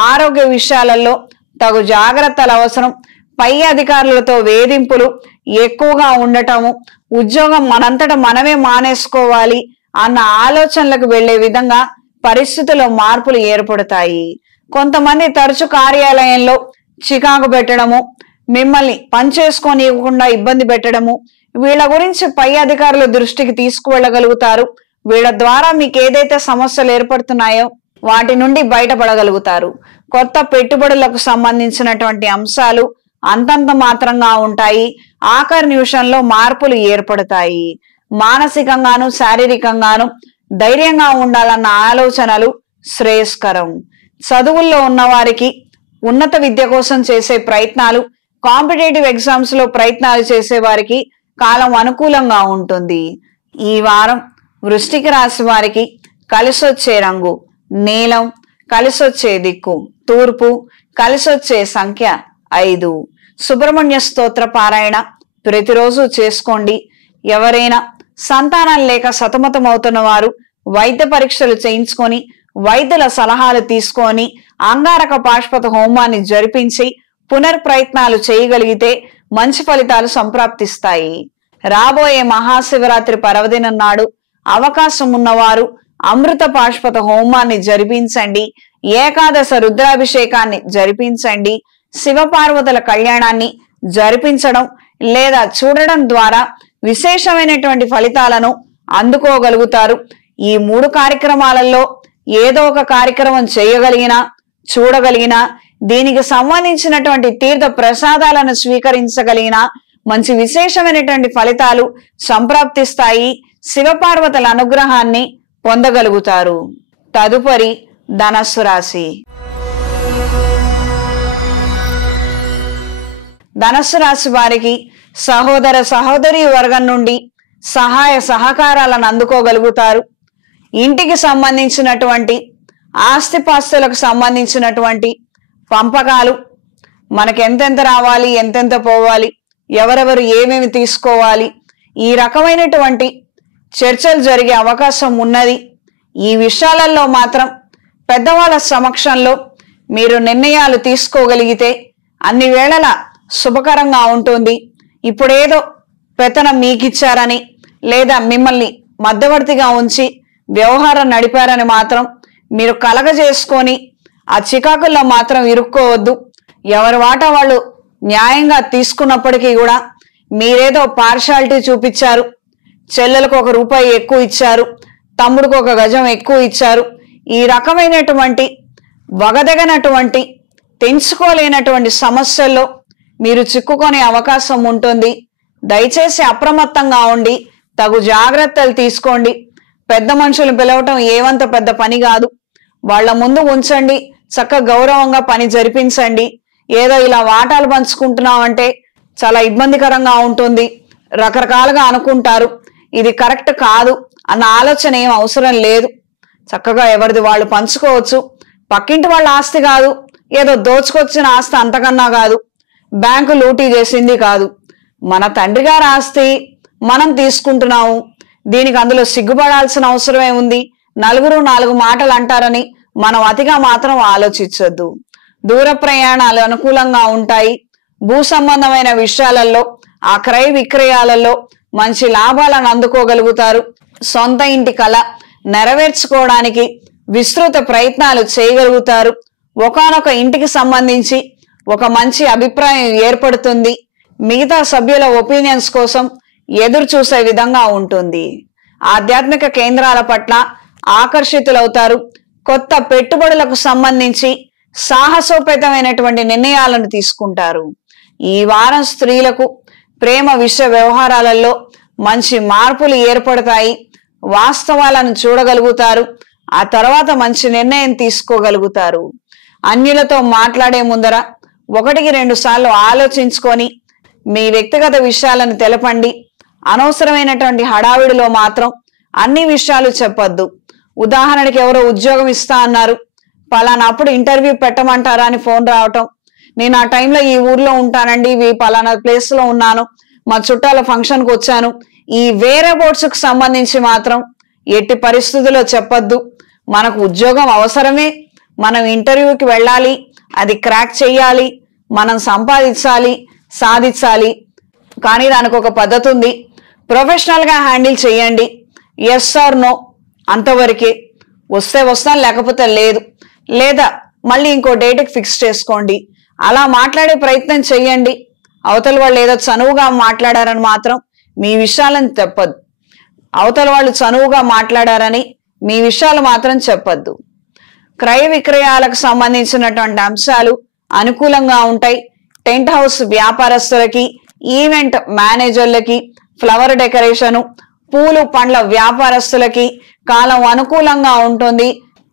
ఆరోగ్య విషయాలలో తగు జాగ్రత్తలు అవసరం. పై అధికారులతో వేధింపులు ఎక్కువగా ఉండటము, ఉద్యోగం మనంతట మనమే మానేసుకోవాలి అన్న ఆలోచనలకు వెళ్లే విధంగా పరిస్థితుల్లో మార్పులు ఏర్పడతాయి. కొంతమంది తరచు కార్యాలయంలో చికాకు పెట్టడము, మిమ్మల్ని పనిచేసుకోనివ్వకుండా ఇబ్బంది పెట్టడము, వీళ్ళ గురించి పై అధికారుల దృష్టికి తీసుకువెళ్ళగలుగుతారు. వీళ్ళ ద్వారా మీకు ఏదైతే సమస్యలు ఏర్పడుతున్నాయో వాటి నుండి బయటపడగలుగుతారు. కొత్త పెట్టుబడులకు సంబంధించినటువంటి అంశాలు అంతంత మాత్రంగా ఉంటాయి. ఆఖరి నిమిషంలో మార్పులు ఏర్పడతాయి. మానసికంగాను శారీరకంగాను ధైర్యంగా ఉండాలన్న ఆలోచనలు శ్రేయస్కరం. చదువుల్లో ఉన్న వారికి ఉన్నత విద్య కోసం చేసే ప్రయత్నాలు, కాంపిటేటివ్ ఎగ్జామ్స్ లో ప్రయత్నాలు చేసే వారికి కాలం అనుకూలంగా ఉంటుంది. ఈ వారం వృశ్చిక రాశి వారికి కలిసొచ్చే రంగు నీలం, కలిసొచ్చే దిక్కు తూర్పు, కలిసొచ్చే సంఖ్య 5. సుబ్రహ్మణ్య స్తోత్ర పారాయణ ప్రతిరోజు చేసుకోండి. ఎవరైనా సంతానం లేక సతమతమవుతున్న వారు వైద్య పరీక్షలు చేయించుకొని, వైద్యుల సలహాలు తీసుకొని, అంగారక పాశుపత హోమాన్ని జరిపించి పునర్ప్రయత్నాలు చేయగలిగితే మంచి ఫలితాలు సంప్రాప్తిస్తాయి. రాబోయే మహాశివరాత్రి పర్వదినం నాడు అవకాశం ఉన్నవారు అమృత పాశుపత హోమాన్ని జరిపించండి. ఏకాదశ రుద్రాభిషేకాన్ని జరిపించండి. శివపార్వతుల కళ్యాణాన్ని జరిపించడం లేదా చూడడం ద్వారా విశేషమైనటువంటి ఫలితాలను అందుకోగలుగుతారు. ఈ 3 కార్యక్రమాలలో ఏదో ఒక కార్యక్రమం చేయగలిగినా, చూడగలిగినా, దీనికి సంబంధించినటువంటి తీర్థ ప్రసాదాలను స్వీకరించగలిగిన మంచి విశేషమైనటువంటి ఫలితాలు సంప్రాప్తిస్తాయి. శివపార్వతుల అనుగ్రహాన్ని పొందగలుగుతారు. తదుపరి ధనస్సు రాశి. ధనస్సు రాశి వారికి సహోదర సహోదరి వర్గం నుండి సహాయ సహకారాలను అందుకోగలుగుతారు. ఇంటికి సంబంధించినటువంటి ఆస్తిపాస్తులకు సంబంధించినటువంటి పంపకాలు, మనకు ఎంతెంత రావాలి, ఎంతెంత పోవాలి, ఎవరెవరు ఏమేమి తీసుకోవాలి, ఈ రకమైనటువంటి చర్చలు జరిగే అవకాశం ఉన్నది. ఈ విషయాలలో మాత్రం పెద్దవాళ్ళ సమక్షంలో మీరు నిర్ణయాలు తీసుకోగలిగితే అన్ని వేళలా శుభకరంగా ఉంటుంది. ఇప్పుడేదో పెత్తనం మీకిచ్చారని లేదా మిమ్మల్ని మధ్యవర్తిగా ఉంచి వ్యవహారం నడిపారని మాత్రం మీరు కలగజేసుకొని ఆ చికాకుల్లో మాత్రం ఇరుక్కోవద్దు. ఎవరి వాటా వాళ్ళు న్యాయంగా తీసుకున్నప్పటికీ కూడా మీరేదో పార్షాలిటీ చూపించారు, చెల్లెలకు ₹1 ఎక్కువ ఇచ్చారు, తమ్ముడికి 1 గజం ఎక్కువ ఇచ్చారు, ఈ రకమైనటువంటి వగదగనటువంటి తెంచుకోలేనటువంటి సమస్యల్లో మీరు చిక్కుకునే అవకాశం ఉంటుంది. దయచేసి అప్రమత్తంగా ఉండి తగు జాగ్రత్తలు తీసుకోండి. పెద్ద మనుషులు పిలవటం ఏమంత పెద్ద పని కాదు. వాళ్ళ ముందు ఉంచండి, చక్కగా గౌరవంగా పని జరిపించండి. ఏదో ఇలా వాటాలు పంచుకుంటున్నామంటే చాలా ఇబ్బందికరంగా ఉంటుంది, రకరకాలుగా అనుకుంటారు. ఇది కరెక్ట్ కాదు అన్న ఆలోచన ఏం అవసరం లేదు. చక్కగా ఎవరిది వాళ్ళు పంచుకోవచ్చు. పక్కింటి వాళ్ళ ఆస్తి కాదు, ఏదో దోచుకొచ్చిన ఆస్తి అంతకన్నా కాదు, బ్యాంకు లూటీ చేసింది కాదు. మన తండ్రి గారి ఆస్తి మనం తీసుకుంటున్నాము. దీనికి అందులో సిగ్గుపడాల్సిన అవసరమే ఉంది. నలుగురు 4 మాటలు అంటారని మనం అతిగా మాత్రం ఆలోచించొద్దు. దూర ప్రయాణాలు అనుకూలంగా ఉంటాయి. భూ సంబంధమైన విషయాలలో ఆ క్రయ విక్రయాలలో మంచి లాభాలను అందుకోగలుగుతారు. సొంత ఇంటి కళ నెరవేర్చుకోవడానికి విస్తృత ప్రయత్నాలు చేయగలుగుతారు. ఒకానొక ఇంటికి సంబంధించి ఒక మంచి అభిప్రాయం ఏర్పడుతుంది. మిగతా సభ్యుల ఒపీనియన్స్ కోసం ఎదురు చూసే విధంగా ఉంటుంది. ఆధ్యాత్మిక కేంద్రాల పట్ల ఆకర్షితులవుతారు. కొత్త పెట్టుబడులకు సంబంధించి సాహసోపేతమైనటువంటి నిర్ణయాలను తీసుకుంటారు. ఈ వారం స్త్రీలకు ప్రేమ విషయ వ్యవహారాలలో మంచి మార్పులు ఏర్పడతాయి. వాస్తవాలను చూడగలుగుతారు. ఆ తర్వాత మంచి నిర్ణయం తీసుకోగలుగుతారు. అన్యులతో మాట్లాడే ముందర 1-2 సార్లు ఆలోచించుకొని మీ వ్యక్తిగత విషయాలను తెలపండి. అనవసరమైనటువంటి హడావిడిలో మాత్రం అన్ని విషయాలు చెప్పొద్దు. ఉదాహరణకి ఎవరో ఉద్యోగం ఇస్తా అన్నారు, పలానాప్పుడు ఇంటర్వ్యూ పెట్టమంటారా అని ఫోన్ రావటం, నేను ఆ టైంలో ఈ ఊర్లో ఉంటానండి, పలానా ప్లేస్ లో ఉన్నాను, మా చుట్టాల ఫంక్షన్కి వచ్చాను, ఈ వేరే బోర్డ్స్కి సంబంధించి మాత్రం ఎట్టి పరిస్థితుల్లో చెప్పొద్దు. మనకు ఉద్యోగం అవసరమే, మనం ఇంటర్వ్యూకి వెళ్ళాలి, అది క్రాక్ చేయాలి, మనం సంపాదించాలి, సాధించాలి. కానీ దానికి ఒక పద్ధతి ఉంది. ప్రొఫెషనల్ గా హ్యాండిల్ చేయండి. ఎస్ ఆర్ నో అంతవరకే. వస్తే వస్తాను, లేకపోతే లేదు, లేదా మళ్ళీ ఇంకో డేట్కి ఫిక్స్ చేసుకోండి. అలా మాట్లాడే ప్రయత్నం చెయ్యండి. అవతల వాళ్ళు ఏదో చనువుగా మాట్లాడారని మాత్రం మీ విషయాలను చెప్పద్దు. అవతల వాళ్ళు చనువుగా మాట్లాడారని మీ విషయాలు మాత్రం చెప్పద్దు. క్రయ విక్రయాలకు సంబంధించినటువంటి అంశాలు అనుకూలంగా ఉంటాయి. టెంట్ హౌస్ వ్యాపారస్తులకి, ఈవెంట్ మేనేజర్లకి, ఫ్లవర్ డెకరేషను, పూలు పండ్ల వ్యాపారస్తులకి కాలం అనుకూలంగా ఉంటుంది.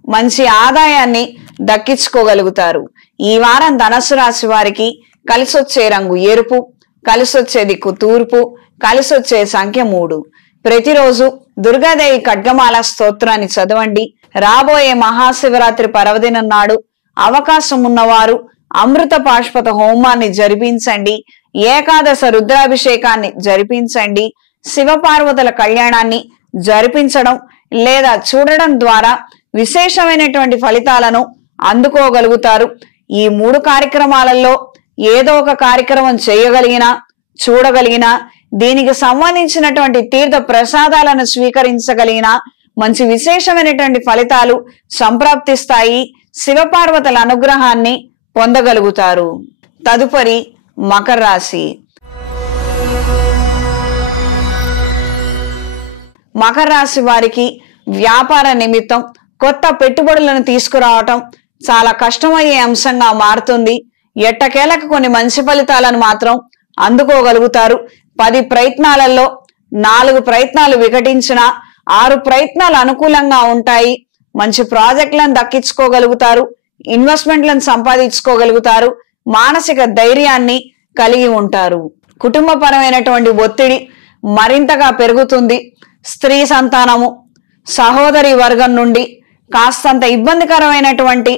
మంచి ఆదాయాన్ని దక్కించుకోగలుగుతారు. ఈ వారం ధనుసు రాశి వారికి కలిసొచ్చే రంగు ఎరుపు, కలిసొచ్చే దిక్కు తూర్పు, కలిసొచ్చే సంఖ్య 3. ప్రతిరోజు దుర్గాదేవి ఖడ్గమాల స్తోత్రాన్ని చదవండి. రాబోయే మహాశివరాత్రి పర్వదినం నాడు అవకాశం ఉన్నవారు అమృత పాశుపత హోమాన్ని జరిపించండి. ఏకాదశ రుద్రాభిషేకాన్ని జరిపించండి. శివపార్వతుల కళ్యాణాన్ని జరిపించడం లేదా చూడడం ద్వారా విశేషమైనటువంటి ఫలితాలను అందుకోగలుగుతారు. ఈ 3 కార్యక్రమాలలో ఏదో ఒక కార్యక్రమం చేయగలిగినా, చూడగలిగినా, దీనికి సంబంధించినటువంటి తీర్థ ప్రసాదాలను స్వీకరించగలిగిన మంచి విశేషమైనటువంటి ఫలితాలు సంప్రాప్తిస్తాయి. శివపార్వతుల అనుగ్రహాన్ని పొందగలుగుతారు. తదుపరి మకర రాశి. మకర రాశి వారికి వ్యాపార నిమిత్తం కొత్త పెట్టుబడులను తీసుకురావటం చాలా కష్టమయ్యే అంశంగా మారుతుంది. ఎట్టకేలకు కొన్ని మంచి ఫలితాలను మాత్రం అందుకోగలుగుతారు. 10 ప్రయత్నాలలో 4 ప్రయత్నాలు వికటించిన 6 ప్రయత్నాలు అనుకూలంగా ఉంటాయి. మంచి ప్రాజెక్టులను దక్కించుకోగలుగుతారు. ఇన్వెస్ట్మెంట్లను సంపాదించుకోగలుగుతారు. మానసిక ధైర్యాన్ని కలిగి ఉంటారు. కుటుంబపరమైనటువంటి ఒత్తిడి మరింతగా పెరుగుతుంది. స్త్రీ సంతానము, సహోదరి వర్గం నుండి కాస్తంత ఇబ్బందికరమైనటువంటి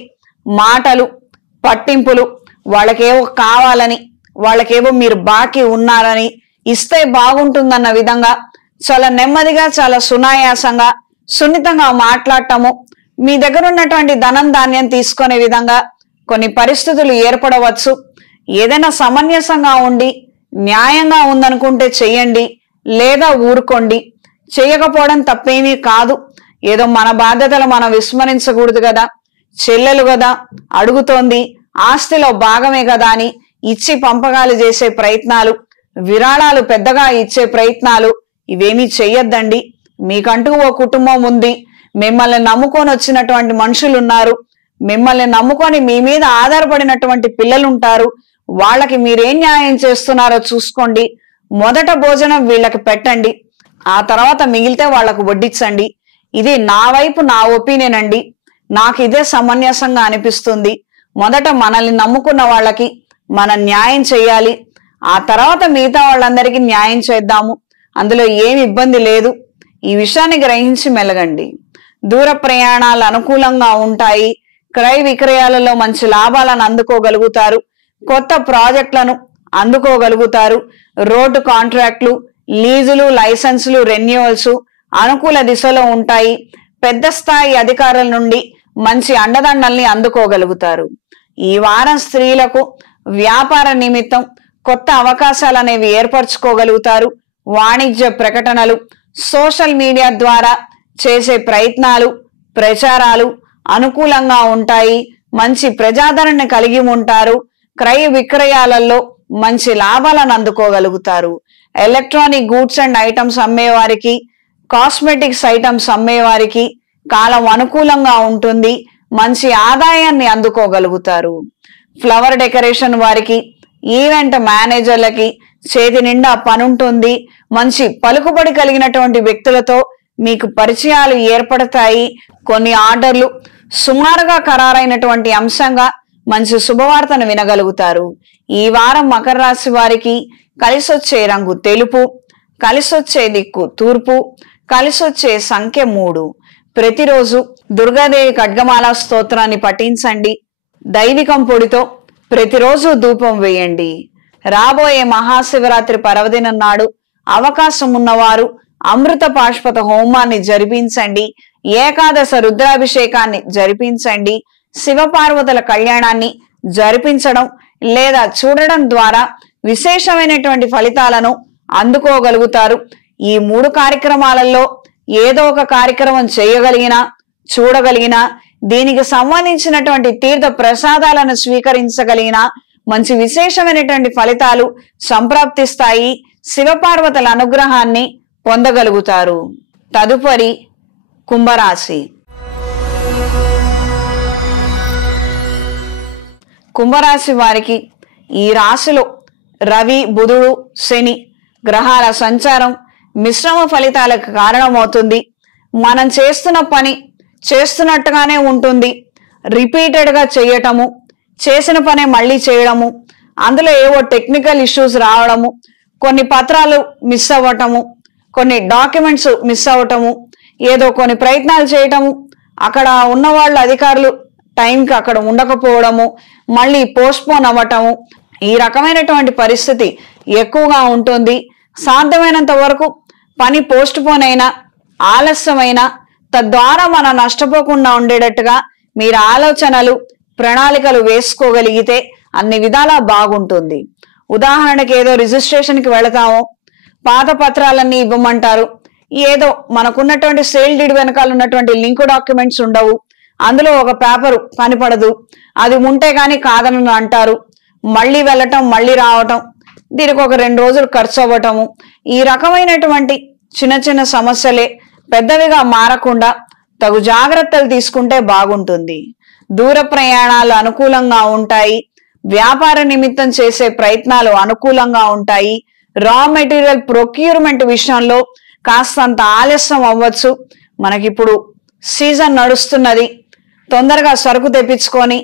మాటలు, పట్టింపులు, వాళ్ళకేవో కావాలని, వాళ్ళకేవో మీరు బాకీ ఉన్నారని, ఇస్తే బాగుంటుందన్న విధంగా చాలా నెమ్మదిగా, చాలా సునాయాసంగా సున్నితంగా మాట్లాడటము, మీ దగ్గర ఉన్నటువంటి ధనం ధాన్యం తీసుకునే విధంగా కొన్ని పరిస్థితులు ఏర్పడవచ్చు. ఏదైనా సమంజసంగా ఉండి న్యాయంగా ఉందనుకుంటే చెయ్యండి, లేదా ఊరుకోండి. చెయ్యకపోవడం తప్పేమీ కాదు. ఏదో మన బాధ్యతలు మనం విస్మరించకూడదు కదా. చెల్లెలు కదా, అడుగుతోంది, ఆస్తిలో భాగమే కదా అని ఇచ్చి పంపకాలు చేసే ప్రయత్నాలు, విరాళాలు పెద్దగా ఇచ్చే ప్రయత్నాలు ఇవేమీ చెయ్యొద్దండి. మీకంటూ ఓ కుటుంబం ఉంది, మిమ్మల్ని నమ్ముకొని వచ్చినటువంటి మనుషులు ఉన్నారు, మిమ్మల్ని నమ్ముకొని మీ మీద ఆధారపడినటువంటి పిల్లలుంటారు. వాళ్ళకి మీరేం న్యాయం చేస్తున్నారో చూసుకోండి. మొదట భోజనం వీళ్ళకి పెట్టండి, ఆ తర్వాత మిగిలితే వాళ్లకు వడ్డించండి. ఇది నా వైపు నా ఒపీనియన్ అండి. నాకు ఇదే సమంజసంగా అనిపిస్తుంది. మొదట మనల్ని నమ్ముకున్న వాళ్ళకి మనం న్యాయం చేయాలి, ఆ తర్వాత మిగతా వాళ్ళందరికీ న్యాయం చేద్దాము. అందులో ఏమి ఇబ్బంది లేదు. ఈ విషయాన్ని గ్రహించి మెలగండి. దూర ప్రయాణాలు అనుకూలంగా ఉంటాయి. క్రయ విక్రయాలలో మంచి లాభాలను అందుకోగలుగుతారు. కొత్త ప్రాజెక్టులను అందుకోగలుగుతారు. రోడ్డు కాంట్రాక్టులు, లీజులు, లైసెన్సులు, రెన్యువల్స్ అనుకూల దిశలో ఉంటాయి. పెద్ద స్థాయి అధికారుల నుండి మంచి అండదండల్ని అందుకోగలుగుతారు. ఈ వారం స్త్రీలకు వ్యాపార నిమిత్తం కొత్త అవకాశాలు అనేవి ఏర్పరచుకోగలుగుతారు. వాణిజ్య ప్రకటనలు, సోషల్ మీడియా ద్వారా చేసే ప్రయత్నాలు, ప్రచారాలు అనుకూలంగా ఉంటాయి. మంచి ప్రజాదరణ కలిగి ఉంటారు. క్రయ విక్రయాలలో మంచి లాభాలను అందుకోగలుగుతారు. ఎలక్ట్రానిక్ గూడ్స్ అండ్ ఐటమ్స్ అమ్మేవారికి, కాస్మెటిక్స్ ఐటమ్స్ అమ్మేవారికి కాలం అనుకూలంగా ఉంటుంది. మంచి ఆదాయాన్ని అందుకోగలుగుతారు. ఫ్లవర్ డెకరేషన్ వారికి, ఈవెంట్ మేనేజర్లకి చేతి నిండా పనుంటుంది. మంచి పలుకుబడి కలిగినటువంటి వ్యక్తులతో మీకు పరిచయాలు ఏర్పడతాయి. కొన్ని ఆర్డర్లు సుమారుగా ఖరారైనటువంటి అంశంగా మంచి శుభవార్తను వినగలుగుతారు. ఈ వారం మకర రాశి వారికి కలిసొచ్చే రంగు తెలుపు, కలిసొచ్చే దిక్కు తూర్పు, కలిసొచ్చే సంఖ్య 3. ప్రతిరోజు దుర్గాదేవి ఖడ్గమాల స్తోత్రాన్ని పఠించండి. దైవికం పొడితో ప్రతిరోజు ధూపం వేయండి. రాబోయే మహాశివరాత్రి పర్వదినం నాడు అవకాశం ఉన్నవారు అమృత పాష్పత హోమాన్ని జరిపించండి. ఏకాదశ రుద్రాభిషేకాన్ని జరిపించండి. శివపార్వతుల కళ్యాణాన్ని జరిపించడం లేదా చూడడం ద్వారా విశేషమైనటువంటి ఫలితాలను అందుకోగలుగుతారు. ఈ 3 కార్యక్రమాలలో ఏదో ఒక కార్యక్రమం చేయగలిగినా, చూడగలిగినా, దీనికి సంబంధించినటువంటి తీర్థ ప్రసాదాలను స్వీకరించగలిగిన మంచి విశేషమైనటువంటి ఫలితాలు సంప్రాప్తిస్తాయి. శివపార్వతుల అనుగ్రహాన్ని పొందగలుగుతారు. తదుపరి కుంభరాశి. కుంభరాశి వారికి ఈ రాశిలో రవి, బుధుడు, శని గ్రహాల సంచారం మిశ్రమ ఫలితాలకు కారణమవుతుంది. మనం చేస్తున్న పని చేస్తున్నట్టుగానే ఉంటుంది. రిపీటెడ్గా చేయటము, చేసిన పనే మళ్ళీ చేయడము, అందులో ఏవో టెక్నికల్ ఇష్యూస్ రావడము, కొన్ని పత్రాలు మిస్ అవ్వటము, కొన్ని డాక్యుమెంట్స్ మిస్ అవ్వటము, ఏదో కొన్ని ప్రయత్నాలు చేయటము, అక్కడ ఉన్నవాళ్ళు అధికారులు టైంకి అక్కడ ఉండకపోవడము, మళ్ళీ పోస్ట్పోన్ అవ్వటము, ఈ రకమైనటువంటి పరిస్థితి ఎక్కువగా ఉంటుంది. సాధ్యమైనంత వరకు పని పోస్ట్పోన్ అయినా, ఆలస్యమైనా, తద్వారా మనం నష్టపోకుండా ఉండేటట్టుగా మీరు ఆలోచనలు, ప్రణాళికలు వేసుకోగలిగితే అన్ని విధాలా బాగుంటుంది. ఉదాహరణకి ఏదో రిజిస్ట్రేషన్కి వెళతాము, పాత పత్రాలన్నీ ఇవ్వమంటారు, ఏదో మనకున్నటువంటి సేల్ డీడ్ వెనకాల ఉన్నటువంటి లింక్ డాక్యుమెంట్స్ ఉండవు, అందులో ఒక పేపరు కనపడదు, అది ఉంటే కానీ కాదని అంటారు, మళ్ళీ వెళ్ళటం మళ్ళీ రావటం, దీనికి ఒక 2 రోజులు ఖర్చు అవ్వటము, ఈ రకమైనటువంటి చిన్న చిన్న సమస్యలే పెద్దవిగా మారకుండా తగు జాగ్రత్తలు తీసుకుంటే బాగుంటుంది. దూర ప్రయాణాలు అనుకూలంగా ఉంటాయి. వ్యాపార నిమిత్తం చేసే ప్రయత్నాలు అనుకూలంగా ఉంటాయి. రా మెటీరియల్ ప్రొక్యూర్మెంట్ విషయంలో కాస్తంత ఆలస్యం అవ్వచ్చు. మనకిప్పుడు సీజన్ నడుస్తున్నది, తొందరగా సరుకు తెప్పించుకొని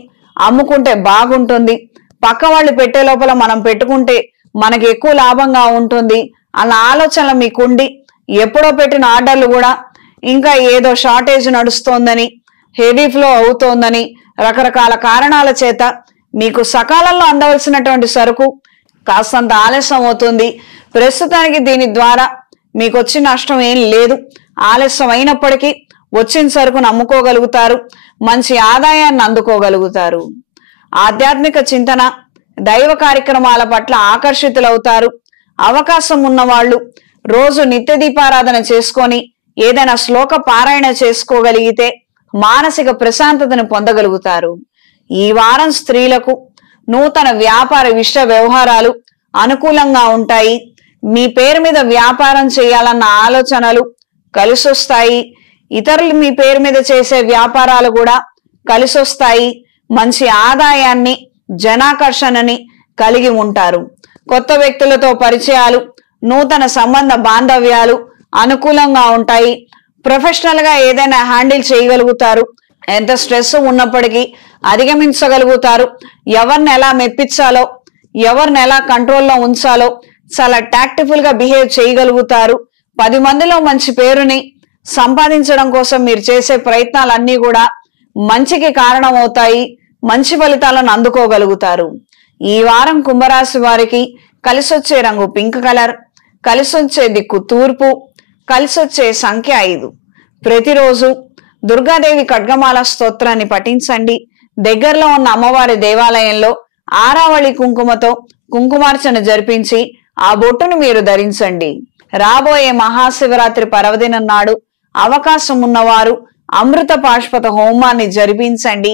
అమ్ముకుంటే బాగుంటుంది. పక్క వాళ్ళు పెట్టే లోపల మనం పెట్టుకుంటే మనకి ఎక్కువ లాభంగా ఉంటుంది అన్న ఆలోచన మీకుండి, ఎప్పుడో పెట్టిన ఆర్డర్లు కూడా ఇంకా ఏదో షార్టేజ్ నడుస్తోందని, హెవీ ఫ్లో అవుతోందని, రకరకాల కారణాల చేత మీకు సకాలంలో అందవలసినటువంటి సరుకు కాస్తంత ఆలస్యం అవుతుంది. ప్రస్తుతానికి దీని ద్వారా మీకు వచ్చే నష్టం ఏం లేదు. ఆలస్యం అయినప్పటికీ వచ్చిన సరుకును అమ్ముకోగలుగుతారు, మంచి ఆదాయాన్ని అందుకోగలుగుతారు. ఆధ్యాత్మిక చింతన, దైవ కార్యక్రమాల పట్ల ఆకర్షితులవుతారు. అవకాశం ఉన్నవాళ్ళు రోజు నిత్య దీపారాధన చేసుకొని ఏదైనా శ్లోక పారాయణ చేసుకోగలిగితే మానసిక ప్రశాంతతను పొందగలుగుతారు. ఈ వారం స్త్రీలకు నూతన వ్యాపార విషయ వ్యవహారాలు అనుకూలంగా ఉంటాయి. మీ పేరు మీద వ్యాపారం చేయాలన్న ఆలోచనలు కలిసొస్తాయి. ఇతరులు మీ పేరు మీద చేసే వ్యాపారాలు కూడా కలిసొస్తాయి. మంచి ఆదాయాన్ని, జనాకర్షణని కలిగి ఉంటారు. కొత్త వ్యక్తులతో పరిచయాలు, నూతన సంబంధ బాంధవ్యాలు అనుకూలంగా ఉంటాయి. ప్రొఫెషనల్ గా ఏదైనా హ్యాండిల్ చేయగలుగుతారు. ఎంత స్ట్రెస్ ఉన్నప్పటికీ అధిగమించగలుగుతారు. ఎవరిని ఎలా మెప్పించాలో, ఎవరిని ఎలా కంట్రోల్లో ఉంచాలో చాలా టాక్టిఫుల్ గా బిహేవ్ చేయగలుగుతారు. 10 మందిలో మంచి పేరుని సంపాదించడం కోసం మీరు చేసే ప్రయత్నాలన్నీ కూడా మంచికి కారణమవుతాయి. మంచి ఫలితాలను అందుకోగలుగుతారు. ఈ వారం కుంభరాశి వారికి కలిసొచ్చే రంగు పింక్ కలర్, కలిసొచ్చే దిక్కు తూర్పు, కలిసొచ్చే సంఖ్య 5. ప్రతిరోజు దుర్గాదేవి ఖడ్గమాల స్తోత్రాన్ని పఠించండి. దగ్గరలో ఉన్న అమ్మవారి దేవాలయంలో ఆరావళి కుంకుమతో కుంకుమార్చన జరిపించి ఆ బొట్టును మీరు ధరించండి. రాబోయే మహాశివరాత్రి పర్వదినం నాడు అవకాశం ఉన్నవారు అమృత పాష్పత హోమాన్ని జరిపించండి.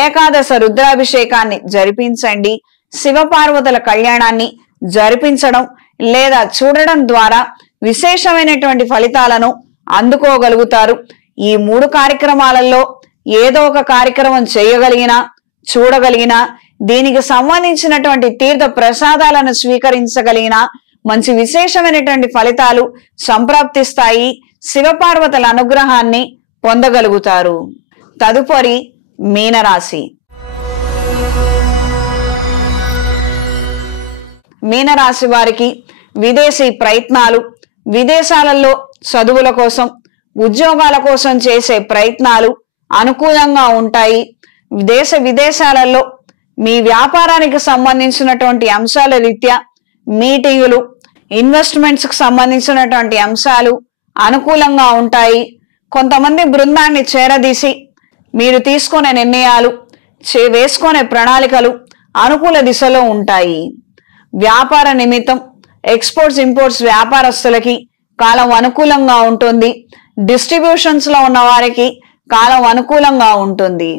ఏకాదశ రుద్రాభిషేకాన్ని జరిపించండి. శివపార్వతుల కళ్యాణాన్ని జరిపించడం లేదా చూడడం ద్వారా విశేషమైనటువంటి ఫలితాలను అందుకోగలుగుతారు. ఈ 3 కార్యక్రమాలలో ఏదో ఒక కార్యక్రమం చేయగలిగినా, చూడగలిగినా, దీనికి సంబంధించినటువంటి తీర్థ ప్రసాదాలను స్వీకరించగలిగిన మంచి విశేషమైనటువంటి ఫలితాలు సంప్రాప్తిస్తాయి. శివపార్వతుల అనుగ్రహాన్ని పొందగలుగుతారు. తదుపరి మీనరాశి. మీనరాశి వారికి విదేశీ ప్రయత్నాలు, విదేశాలలో చదువుల కోసం, ఉద్యోగాల కోసం చేసే ప్రయత్నాలు అనుకూలంగా ఉంటాయి. దేశ విదేశాలలో మీ వ్యాపారానికి సంబంధించినటువంటి అంశాల రీత్యా మీటింగులు, ఇన్వెస్ట్మెంట్స్ కు సంబంధించినటువంటి అంశాలు అనుకూలంగా ఉంటాయి. కొంతమంది బృందాన్ని చేరదీసి మీరు తీసుకునే నిర్ణయాలు, వేసుకునే ప్రణాళికలు అనుకూల దిశలో ఉంటాయి. వ్యాపార నిమిత్తం ఎక్స్పోర్ట్స్ ఇంపోర్ట్స్ వ్యాపారస్తులకి కాలం అనుకూలంగా ఉంటుంది. డిస్ట్రిబ్యూషన్స్ లో ఉన్న వారికి కాలం అనుకూలంగా ఉంటుంది.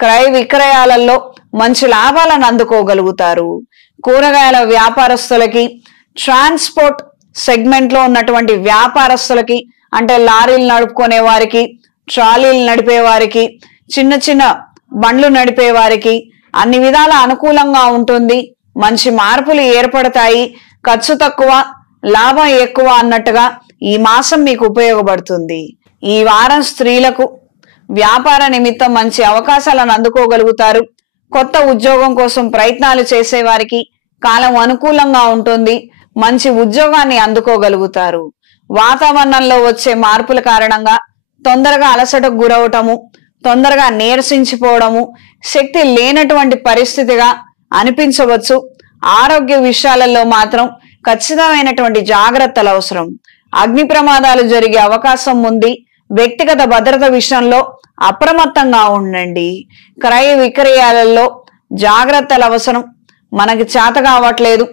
క్రయ విక్రయాలలో మంచి లాభాలను అందుకోగలుగుతారు. కూరగాయల వ్యాపారస్తులకి, ట్రాన్స్పోర్ట్ సెగ్మెంట్ లో ఉన్నటువంటి వ్యాపారస్తులకి, అంటే లారీలు నడుపుకునే వారికి, ట్రాలీలు నడిపే వారికి, చిన్న చిన్న బండ్లు నడిపే వారికి అన్ని విధాల అనుకూలంగా ఉంటుంది. మంచి మార్పులు ఏర్పడతాయి. ఖర్చు తక్కువ, లాభం ఎక్కువ అన్నట్టుగా ఈ మాసం మీకు ఉపయోగపడుతుంది. ఈ వారం స్త్రీలకు వ్యాపార నిమిత్తం మంచి అవకాశాలను అందుకోగలుగుతారు. కొత్త ఉద్యోగం కోసం ప్రయత్నాలు చేసే వారికి కాలం అనుకూలంగా ఉంటుంది. మంచి ఉద్యోగాన్ని అందుకోగలుగుతారు. వాతావరణంలో వచ్చే మార్పుల కారణంగా తొందరగా అలసటకు గురవటము, తొందరగా నీరసించిపోవడము, శక్తి లేనటువంటి పరిస్థితిగా అనిపించవచ్చు. ఆరోగ్య విషయాలలో మాత్రం ఖచ్చితమైనటువంటి జాగ్రత్తలు అవసరం. అగ్ని ప్రమాదాలు జరిగే అవకాశం ఉంది. వ్యక్తిగత భద్రత విషయంలో అప్రమత్తంగా ఉండండి. క్రయ విక్రయాలలో జాగ్రత్తలు అవసరం. మనకి చేత కావట్లేదు,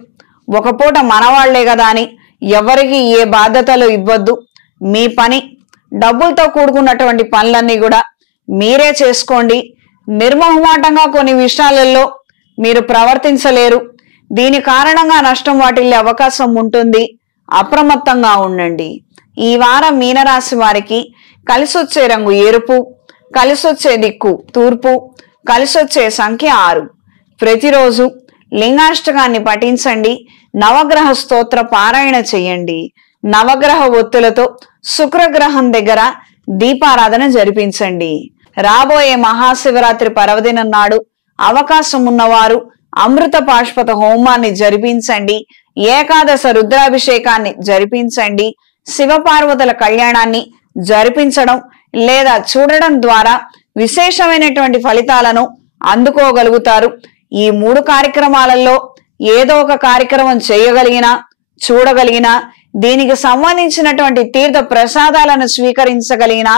ఒక పూట మనవాళ్లే కదా అని ఎవరికి ఏ బాధ్యతలు ఇవ్వద్దు. మీ పని, డబ్బులతో కూడుకున్నటువంటి పనులన్నీ కూడా మీరే చేసుకోండి. నిర్మోహమాటంగా కొన్ని విషయాలలో మీరు ప్రవర్తించలేరు. దీని కారణంగా నష్టం వాటిల్లే అవకాశం ఉంటుంది. అప్రమత్తంగా ఉండండి. ఈ వారం మీనరాశి వారికి కలిసొచ్చే రంగు ఎరుపు, కలిసొచ్చే దిక్కు తూర్పు, కలిసొచ్చే సంఖ్య 6. ప్రతిరోజు లింగాష్టకాన్ని పఠించండి. నవగ్రహ స్తోత్ర పారాయణ చెయ్యండి. నవగ్రహ ఒత్తులతో శుక్రగ్రహం దగ్గర దీపారాధన జరిపించండి. రాబోయే మహాశివరాత్రి పర్వదినం నాడు అవకాశం ఉన్నవారు అమృత పాష్పత హోమాన్ని జరిపించండి. ఏకాదశ రుద్రాభిషేకాన్ని జరిపించండి. శివపార్వతుల కళ్యాణాన్ని జరిపించడం లేదా చూడడం ద్వారా విశేషమైనటువంటి ఫలితాలను అందుకోగలుగుతారు. ఈ 3 కార్యక్రమాలలో ఏదో ఒక కార్యక్రమం చేయగలిగినా, చూడగలిగినా, దీనికి సంబంధించినటువంటి తీర్థ ప్రసాదాలను స్వీకరించగలిగిన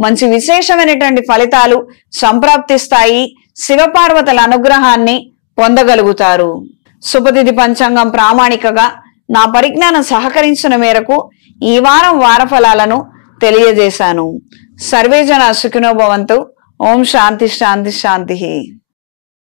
మంచి విశేషమైనటువంటి ఫలితాలు సంప్రాప్తిస్తాయి. శివపార్వతుల అనుగ్రహాన్ని పొందగలుగుతారు. శుభతిథి పంచాంగం ప్రామాణికగా నా పరిజ్ఞానం సహకరించిన మేరకు ఈ వారం వార ఫలాలను తెలియజేశాను. సర్వే జన సుఖినో భవంతు. ఓం శాంతి శాంతి శాంతి.